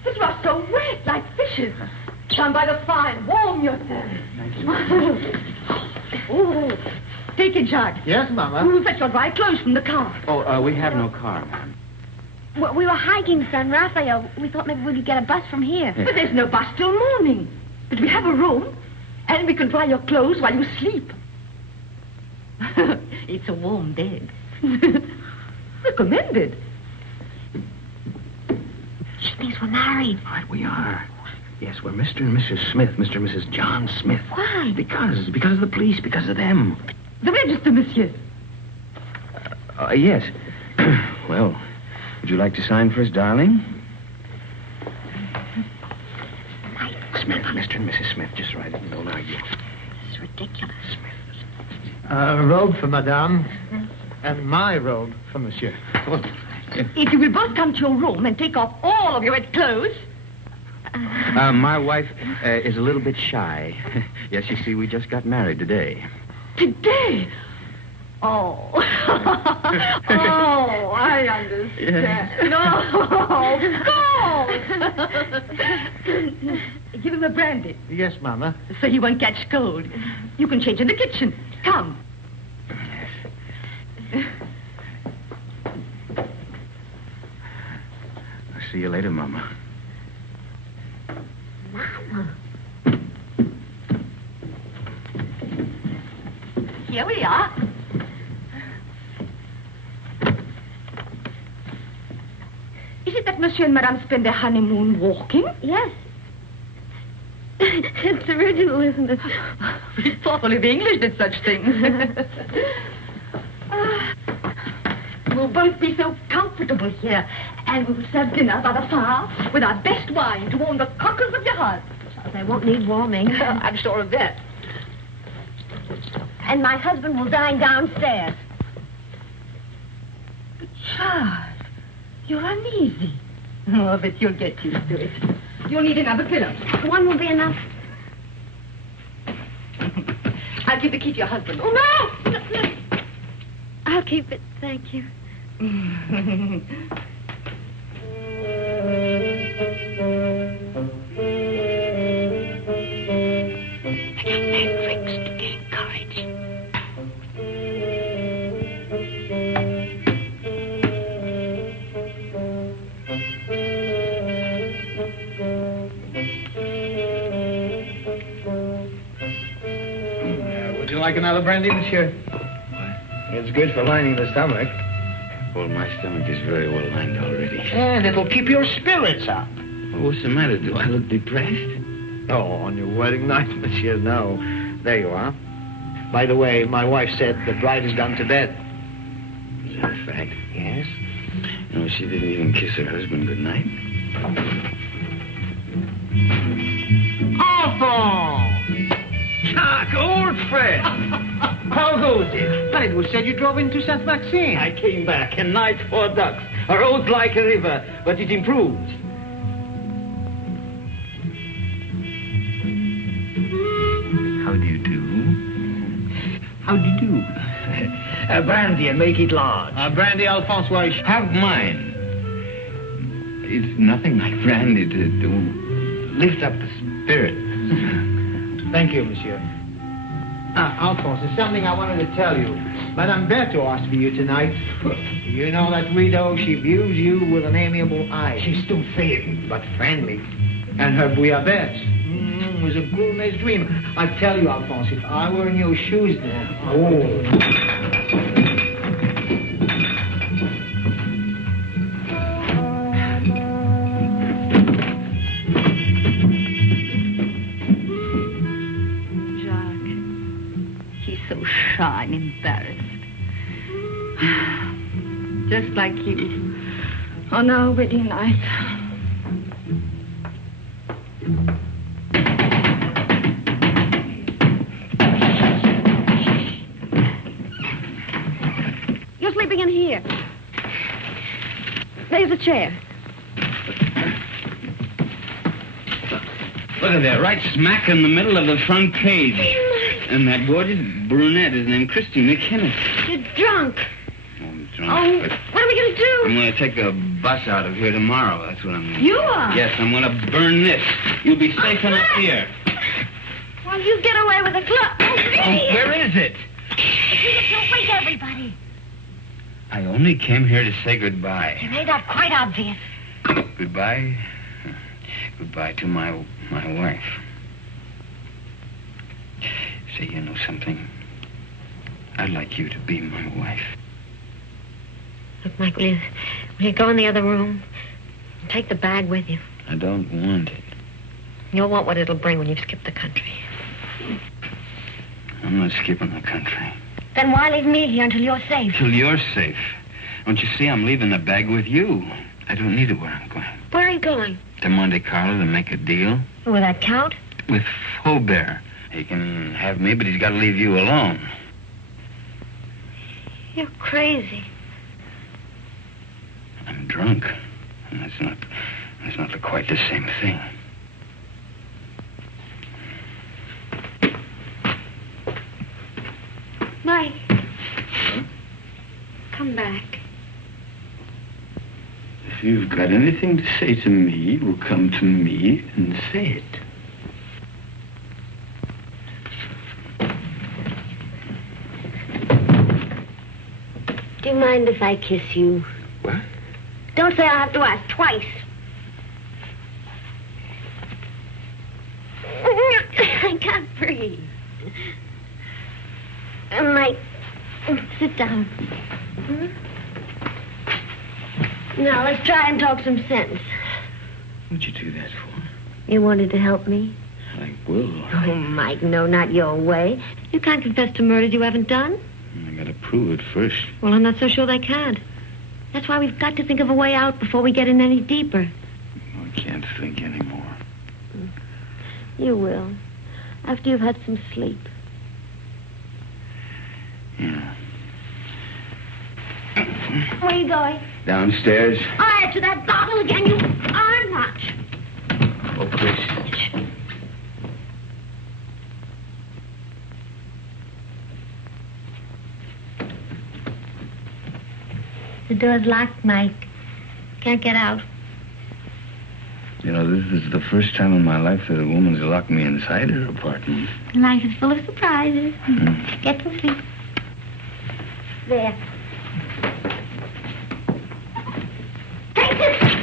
But you are so wet, like fishes. Stand by the fire and warm yourselves. Thank you. Oh, take a jug. Yes, Mama. We'll fetch your dry clothes from the car. Oh, we have no car, ma'am. Well, we were hiking San Rafael. We thought maybe we could get a bus from here. But there's no bus till morning. But we have a room, and we can dry your clothes while you sleep. It's a warm bed. Recommended. She thinks we're married. Right, we are. Yes, we're Mr. and Mrs. Smith, Mr. and Mrs. John Smith. Why? Because of the police, because of them. The register, monsieur. Yes. Well, would you like to sign for us, darling? Smith, Mr. and Mrs. Smith, just write it and don't argue. This is ridiculous. A robe for Madame, and my robe for Monsieur. If you will both come to your room and take off all of your wet clothes. My wife is a little bit shy. Yes, you see, we just got married today. Today? Oh. Oh, I understand. No, of course. Give him a brandy. Yes, Mama. So he won't catch cold. You can change in the kitchen. Come. I'll see you later, Mama. Mama. Here we are. Is it that Monsieur and Madame spend their honeymoon walking? Yes. It's original, isn't it? We thought only the English did such things. We'll both be so comfortable here, and we will serve dinner by the fire with our best wine to warm the cockles of your heart. They won't need warming. I'm sure of that. And my husband will dine downstairs. But Charles, you're uneasy. Oh, but you'll get used to it. You'll need another pillow. One will be enough. I'll give the key to your husband. Oh, no! I'll keep it, thank you. Would you like another brandy, monsieur? It's good for lining the stomach. Well, my stomach is very well lined already. And it'll keep your spirits up. Well, what's the matter? Do I look depressed? Oh, on your wedding night, monsieur, no. There you are. By the way, my wife said the bride has gone to bed. Is that a fact? Yes. No, she didn't even kiss her husband goodnight. Enfant! Chuck, old friend! How goes it? But it was said you drove into Saint Maxime. I came back, a night for ducks. A road like a river, but it improves. How do you do? How do you do? A brandy and make it large. A brandy, Alphonse, why? Have mine. It's nothing like brandy to lift up the spirit. Thank you, monsieur. Alphonse, there's something I wanted to tell you. Madame Berthaud asked for you tonight. You know that widow, she views you with an amiable eye. She's still thin, but friendly. And her bouillabaisse was a gourmet's dream. I tell you, Alphonse, if I were in your shoes then... Oh... Shy and embarrassed. Just like you on our wedding night. You're sleeping in here. There's a chair. Look at that, right smack in the middle of the front page. And that gorgeous brunette is named Christine McKinnis. You're drunk. Oh, I'm drunk. Oh, what are we going to do? I'm going to take a bus out of here tomorrow. That's what I'm going to do. You are? Yes, I'm going to burn this. You'll be safe enough here. Well, you get away with a glove. Oh, where is it? Don't wake everybody. I only came here to say goodbye. You made that quite obvious. Goodbye? Goodbye to my wife. Say, you know something? I'd like you to be my wife. Look, Mike, will you go in the other room? Take the bag with you. I don't want it. You'll want what it'll bring when you've skipped the country. I'm not skipping the country. Then why leave me here until you're safe? Till you're safe. Don't you see I'm leaving the bag with you? I don't need it where I'm going. Where are you going? To Monte Carlo to make a deal. With that count? With Faubert. He can have me, but he's got to leave you alone. You're crazy. I'm drunk. And that's not quite the same thing. Mike. Huh? Come back. If you've got anything to say to me, well, come to me and say it. Do you mind if I kiss you? What? Don't say I'll have to ask twice. I can't breathe. Mike, Sit down. Now, let's try and talk some sense. What'd you do that for? You wanted to help me? I will. Oh, Mike, no, not your way. You can't confess to murders you haven't done. I gotta prove it first. Well, I'm not so sure they can't. That's why we've got to think of a way out before we get in any deeper. I can't think anymore. You will. After you've had some sleep. Yeah. Where are you going? Downstairs. To that bottle again, you are not. Oh, Chris. The door's locked, Mike. Can't get out. You know, this is the first time in my life that a woman's locked me inside her apartment. Life is full of surprises. Get some sleep. There. Take this!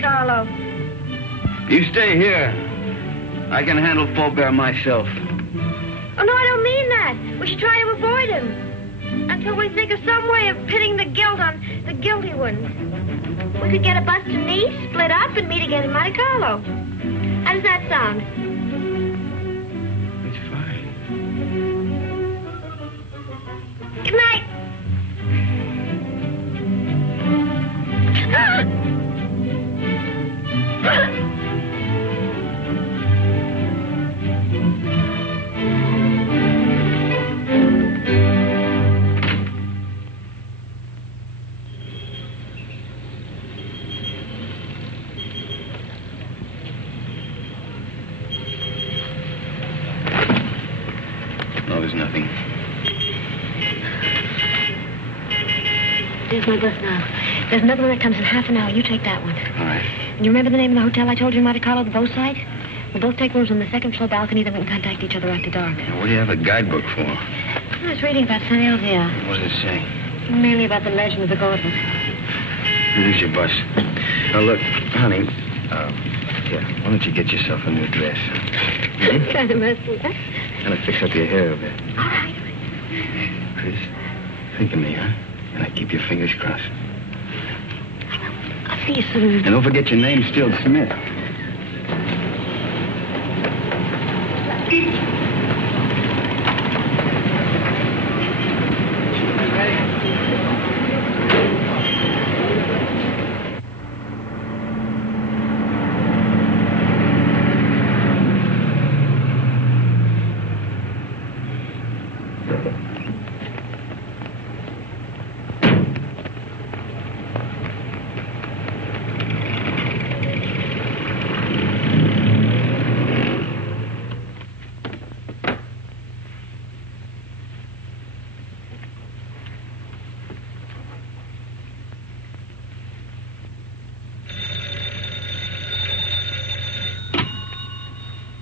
Carlo. You stay here. I can handle Faubert myself. Oh, no, I don't mean that. We should try to avoid him until we think of some way of pitting the guilt on the guilty ones. We could get a bus to Nice, split up, and meet again in Monte Carlo. How does that sound? It's fine. Good night. No, there's nothing. There's my bus now. There's another one that comes in half an hour. You take that one. All right. And you remember the name of the hotel I told you in Monte Carlo, the boat site? We'll both take rooms on the second floor balcony, then we can contact each other after dark. Now, what do you have a guidebook for? I was reading about St. Elzia. What does it say? Mainly about the legend of the gauntlet. Here's your bus. Now, look, honey, here, why don't you get yourself a new dress? Kind of messy, huh? And fix up your hair a bit. All right. Chris, think of me, huh? And I keep your fingers crossed. I'll see you soon. And don't forget your name's still Smith.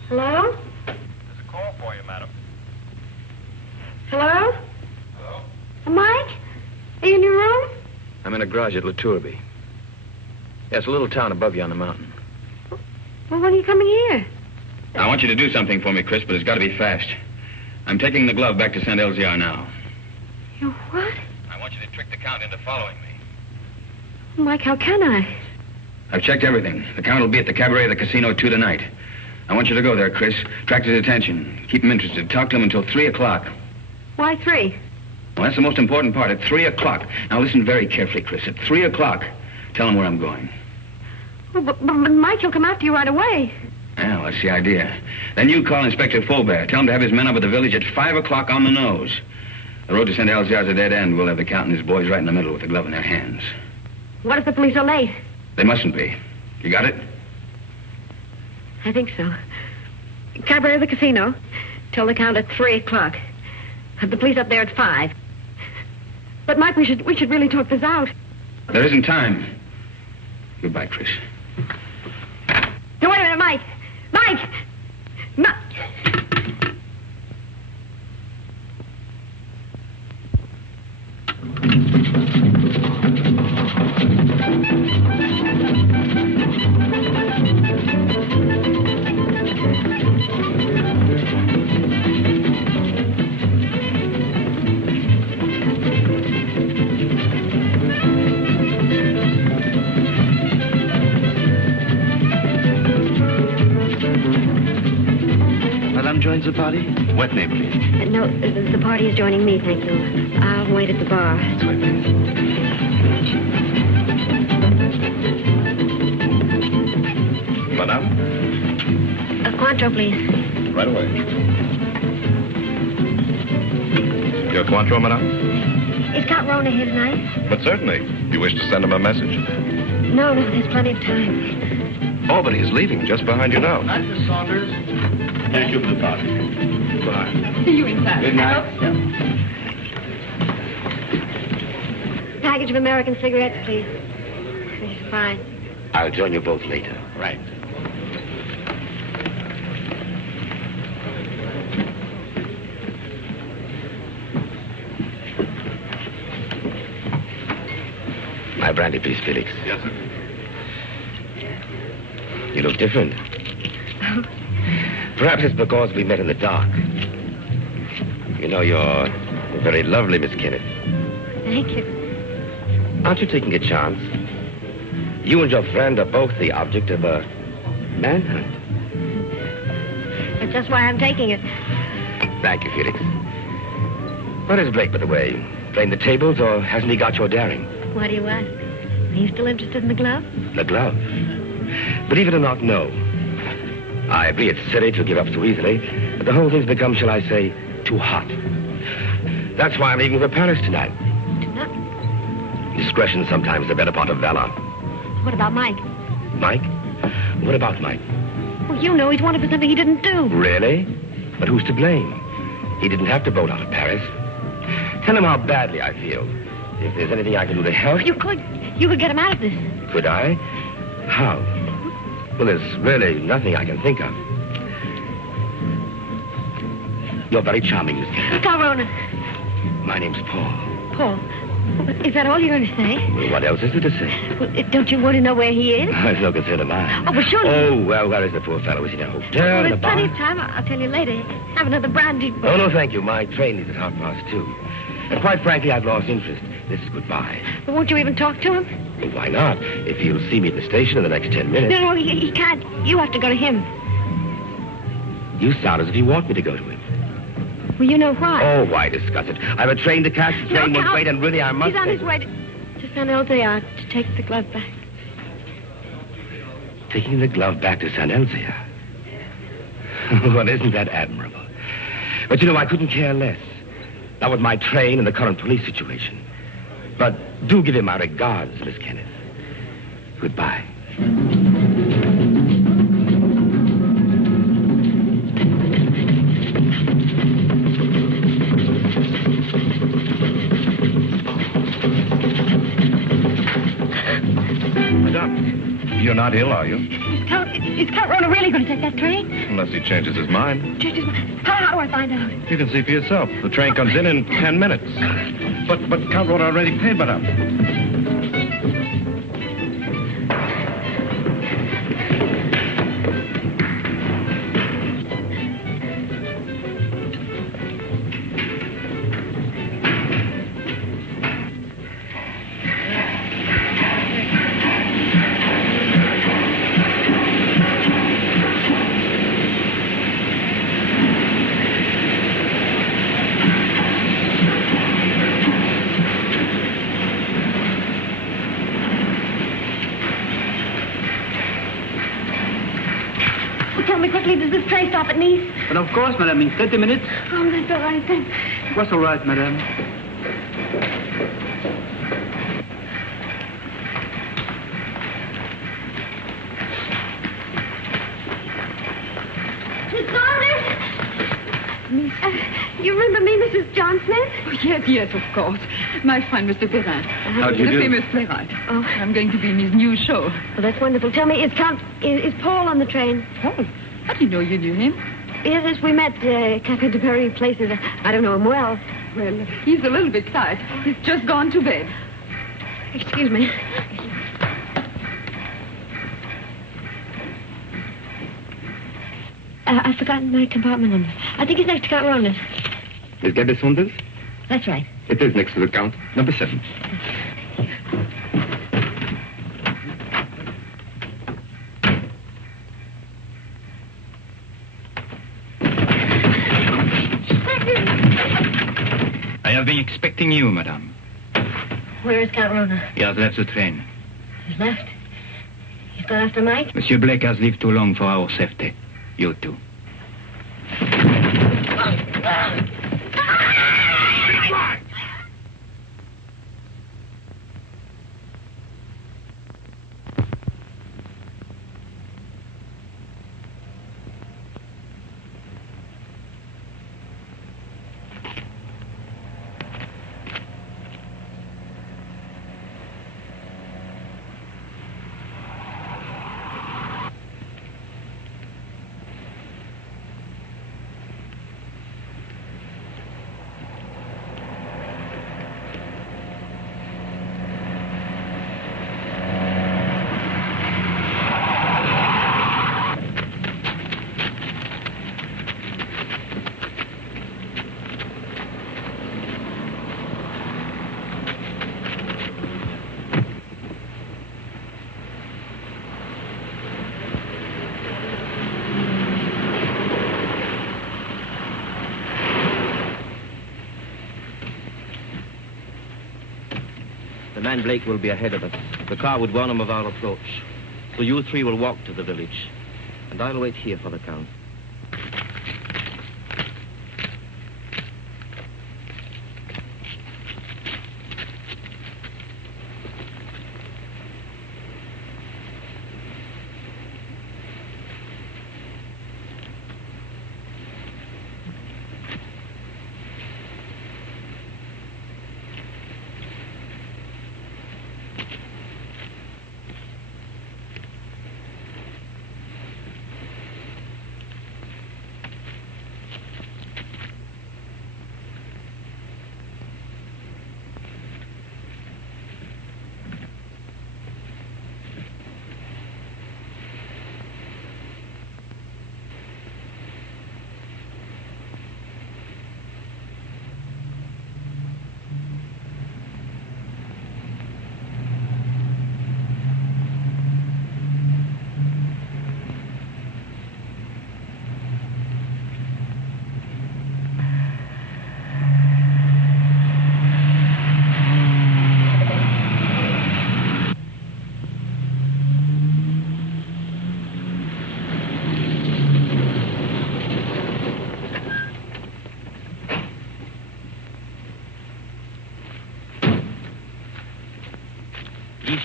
Hello? There's a call for you, madam. Hello? Hello? Mike? Are you in your room? I'm in a garage at La Tourby. Yeah, it's a little town above you on the mountain. Well, when are you coming here? I want you to do something for me, Chris, but it's got to be fast. I'm taking the glove back to St. Elzia now. You what? I want you to trick the Count into following me. Mike, how can I? I've checked everything. The Count will be at the cabaret of the casino 2 tonight. I want you to go there, Chris. Attract his attention. Keep him interested. Talk to him until 3 o'clock. Why 3? Well, that's the most important part. At 3 o'clock. Now, listen very carefully, Chris. At 3 o'clock, tell him where I'm going. Well, but Mike, he'll come after you right away. Well, that's the idea. Then you call Inspector Faubert. Tell him to have his men up at the village at 5 o'clock on the nose. The road to St. Elzia is a dead end. We'll have the Count and his boys right in the middle with the glove in their hands. What if the police are late? They mustn't be. You got it? I think so. Cabaret of the casino. Tell the Count at 3 o'clock. Have the police up there at 5. But, Mike, we should really talk this out. There isn't time. Goodbye, Trish. No, wait a minute, Mike. Mike! Joins the party? What name, please? No, the party is joining me, thank you. I'll wait at the bar. That's right, please. Madame? A Cointreau, please. Right away. Your Cointreau, madame? Is Count Rona here tonight? But certainly. You wish to send him a message? No, there's plenty of time. Oh, but he's leaving just behind you now. Night, Miss Saunders. Thank you for the party. Goodbye. See you inside. Good night. I hope so. Package of American cigarettes, please. This is fine. I'll join you both later. Right. My brandy, please, Felix. Yes, sir. You look different. Perhaps it's because we met in the dark. You know, you're very lovely, Miss Kenneth. Thank you. Aren't you taking a chance? You and your friend are both the object of a manhunt. That's just why I'm taking it. Thank you, Felix. Where is Blake, by the way? Playing the tables, or hasn't he got your daring? Why do you ask? Are you still interested in the glove? The glove? Believe it or not, no. I agree it's silly to give up so easily, but the whole thing's become, shall I say, too hot. That's why I'm leaving for Paris tonight. Tonight? Discretion sometimes the better part of valor. What about Mike? Mike? What about Mike? Well, you know he's wanted for something he didn't do. Really? But who's to blame? He didn't have to boat out of Paris. Tell him how badly I feel. If there's anything I can do to help... You could get him out of this. Could I? How? Well, there's really nothing I can think of. You're very charming, Miss Kennedy. Corona. My name's Paul. Paul. Is that all you're going to say? Well, what else is there to say? Well, don't you want to know where he is? It's no concern of mine. Oh, but surely... Oh, well, where is the poor fellow? Is he in a hotel, Well, in a there's bar? plenty of time. I'll tell you later. Have another brandy. Oh, no, thank you. My train leaves at 2:30. And quite frankly, I've lost interest. This is goodbye. But won't you even talk to him? Well, why not? If he'll see me at the station in the next 10 minutes. No, he can't. You have to go to him. You sound as if you want me to go to him. Well, you know why. Oh, why discuss it? I have a train to catch. The train won't wait, and really, I must... He's on his way to San Elzea to take the glove back. Taking the glove back to San Elzea? Well, isn't that admirable? But, you know, I couldn't care less. Not with my train and the current police situation. But do give him my regards, Miss Kenneth. Goodbye. Madame, you're not ill, are you? Is Count Rona really going to take that train? Unless he changes his mind. Change his mind. How do I find out? You can see for yourself. The train comes in 10 minutes. But Count Rona already paid, madame. Does this train stop at Nice? And of course, madame, in 30 minutes. Oh, that's all right, then. What's all right, madame? Miss Saunders! You remember me, Mrs. John Smith? Oh, yes, of course. My friend, Mr. Perrin. How do you the do? famous playwright. Oh. I'm going to be in his new show. Well, that's wonderful. Tell me, is Paul on the train? Paul? How do you know you knew him? Yes, we met Café de Paris places. I don't know him well. Well, he's a little bit tired. He's just gone to bed. Excuse me. I've forgotten my compartment number. I think it's next to Count Ronald. Is Gabby Saunders? That's right. It is next to the Count. Number 7. I have been expecting you, madame. Where is Count Ronald? He has left the train. He's left? He's gone after Mike? Monsieur Blake has lived too long for our safety. You too. The man Blake will be ahead of us. The car would warn him of our approach. So you 3 will walk to the village. And I'll wait here for the Count.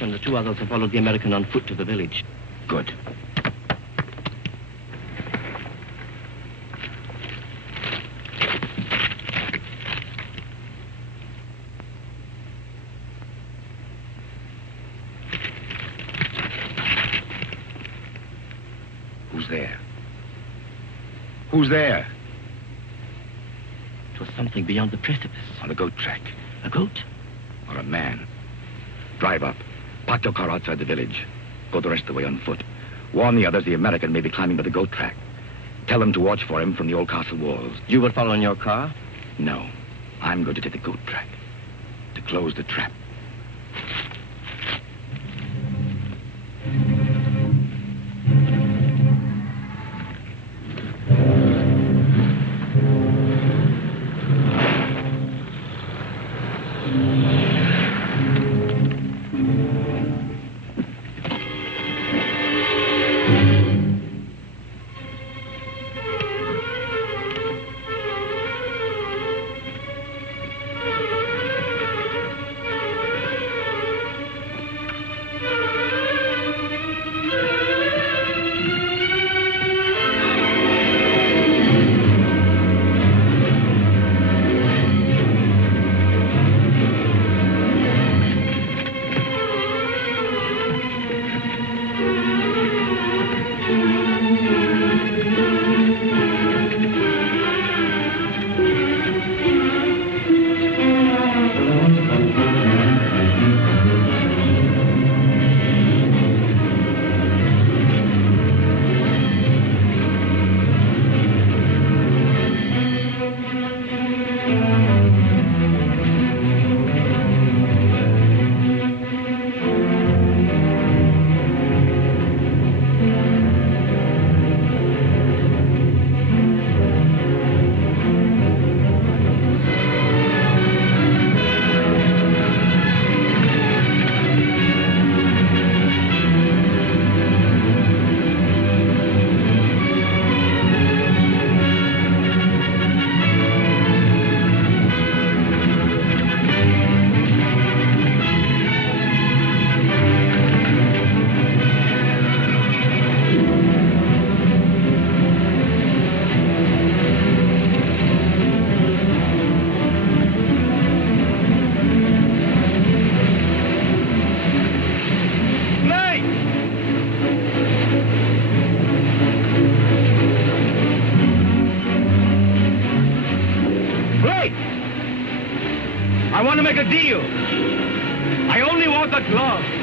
And the 2 others have followed the American on foot to the village. Good. Who's there? Who's there? It was something beyond the precipice. On the goat track. A goat? Or a man. Drive up. Park your car outside the village. Go the rest of the way on foot. Warn the others the American may be climbing by the goat track. Tell them to watch for him from the old castle walls. You will follow in your car? No. I'm going to take the goat track. To close the trap. Blake! I want to make a deal. I only want the glove.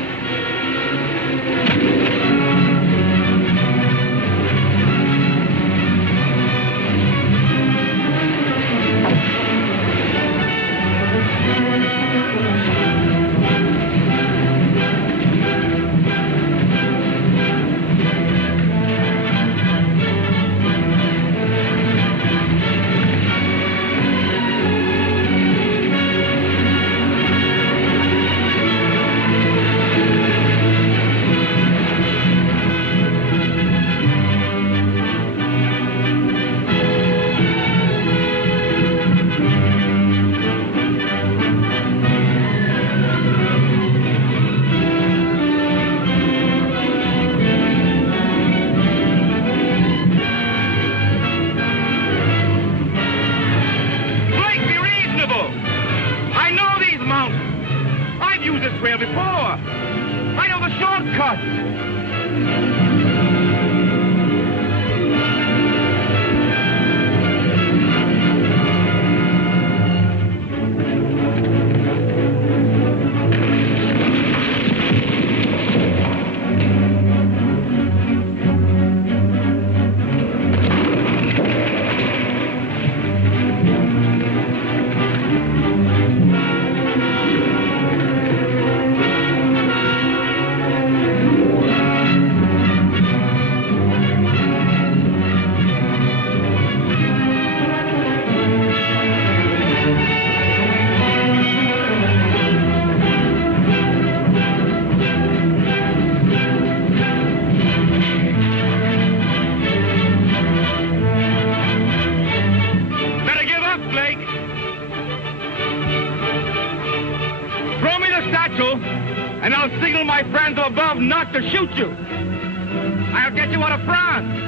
And I'll signal my friends above not to shoot you. I'll get you out of France.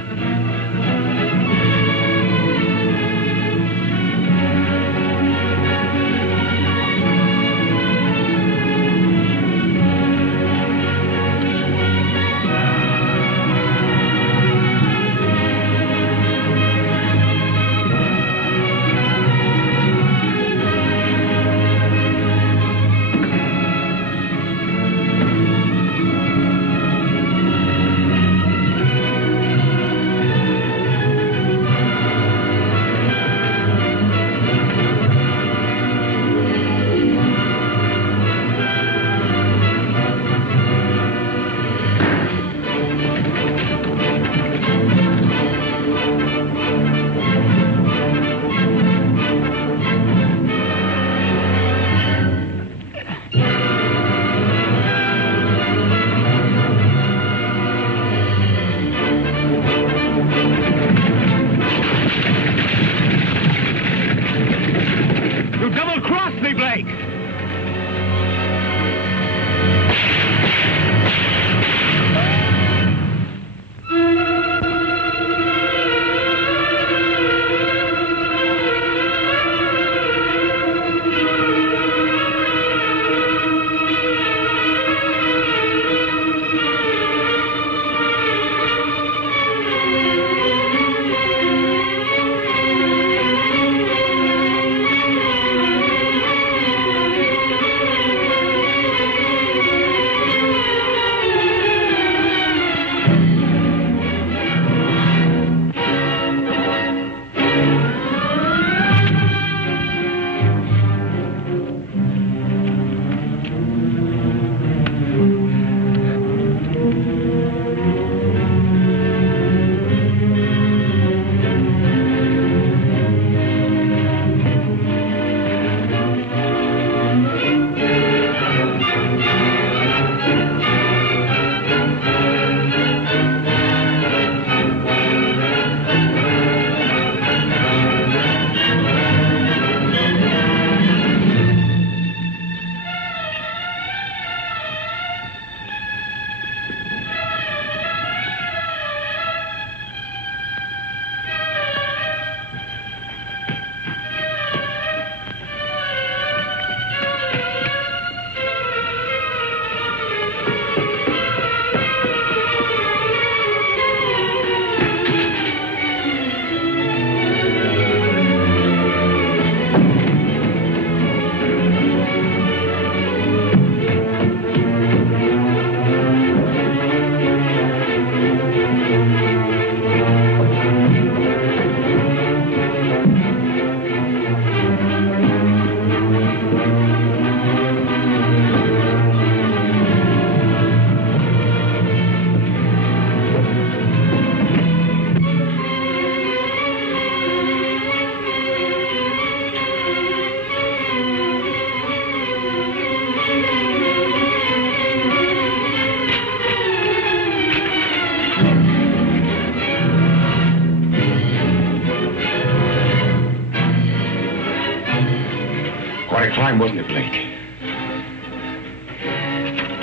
Quite a climb, wasn't it, Blake?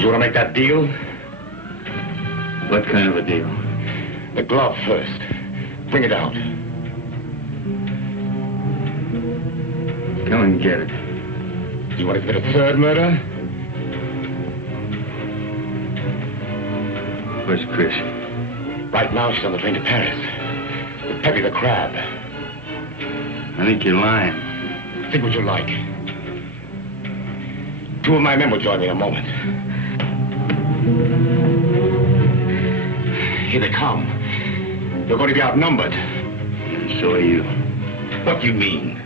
You want to make that deal? What kind of a deal? The glove first. Bring it out. Come and get it. You want to commit a third murder? Where's Chris? Right now, she's on the train to Paris. With Peppy the Crab. I think you're lying. Think what you like. 2 of my men will join me in a moment. Here they come. You're going to be outnumbered. And so are you. What do you mean?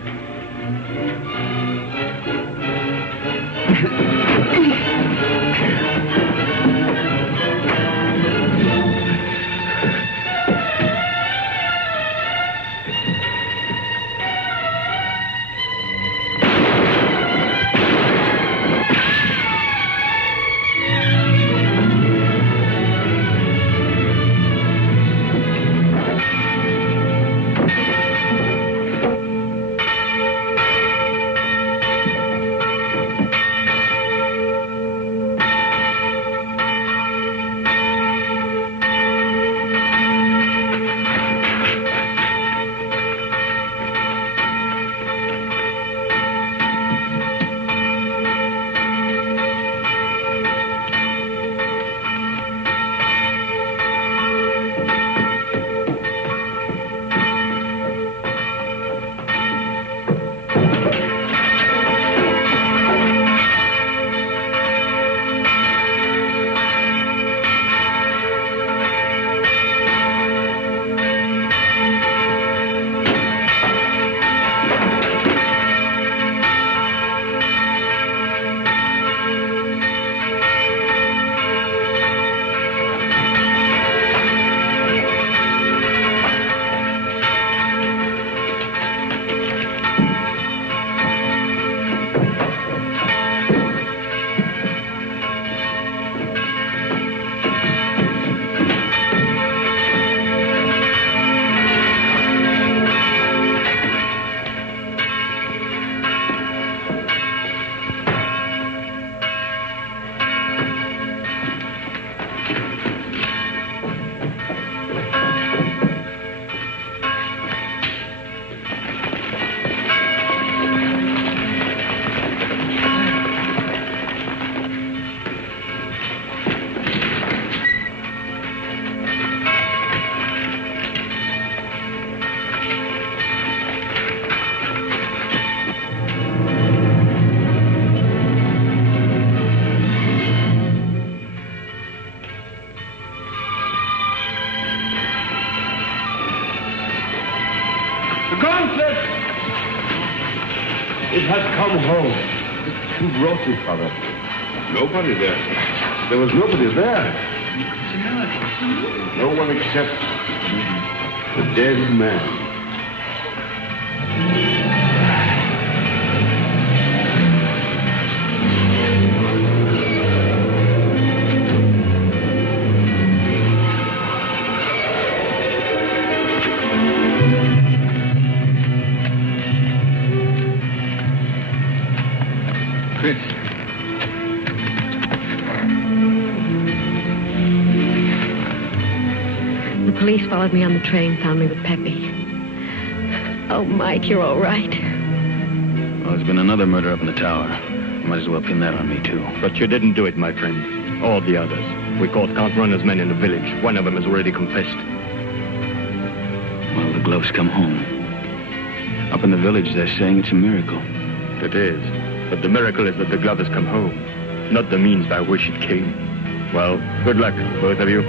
It has come home. Who brought it, Father? Nobody there. There was nobody there. No one except the dead man. The police followed me on the train, found me with Peppy. Oh, Mike, you're all right. Well, there's been another murder up in the tower. Might as well pin that on me, too. But you didn't do it, my friend. All the others. We caught Count-Runner's men in the village. One of them has already confessed. Well, the gloves come home. Up in the village, they're saying it's a miracle. It is. But the miracle is that the glove has come home, not the means by which it came. Well, good luck, both of you.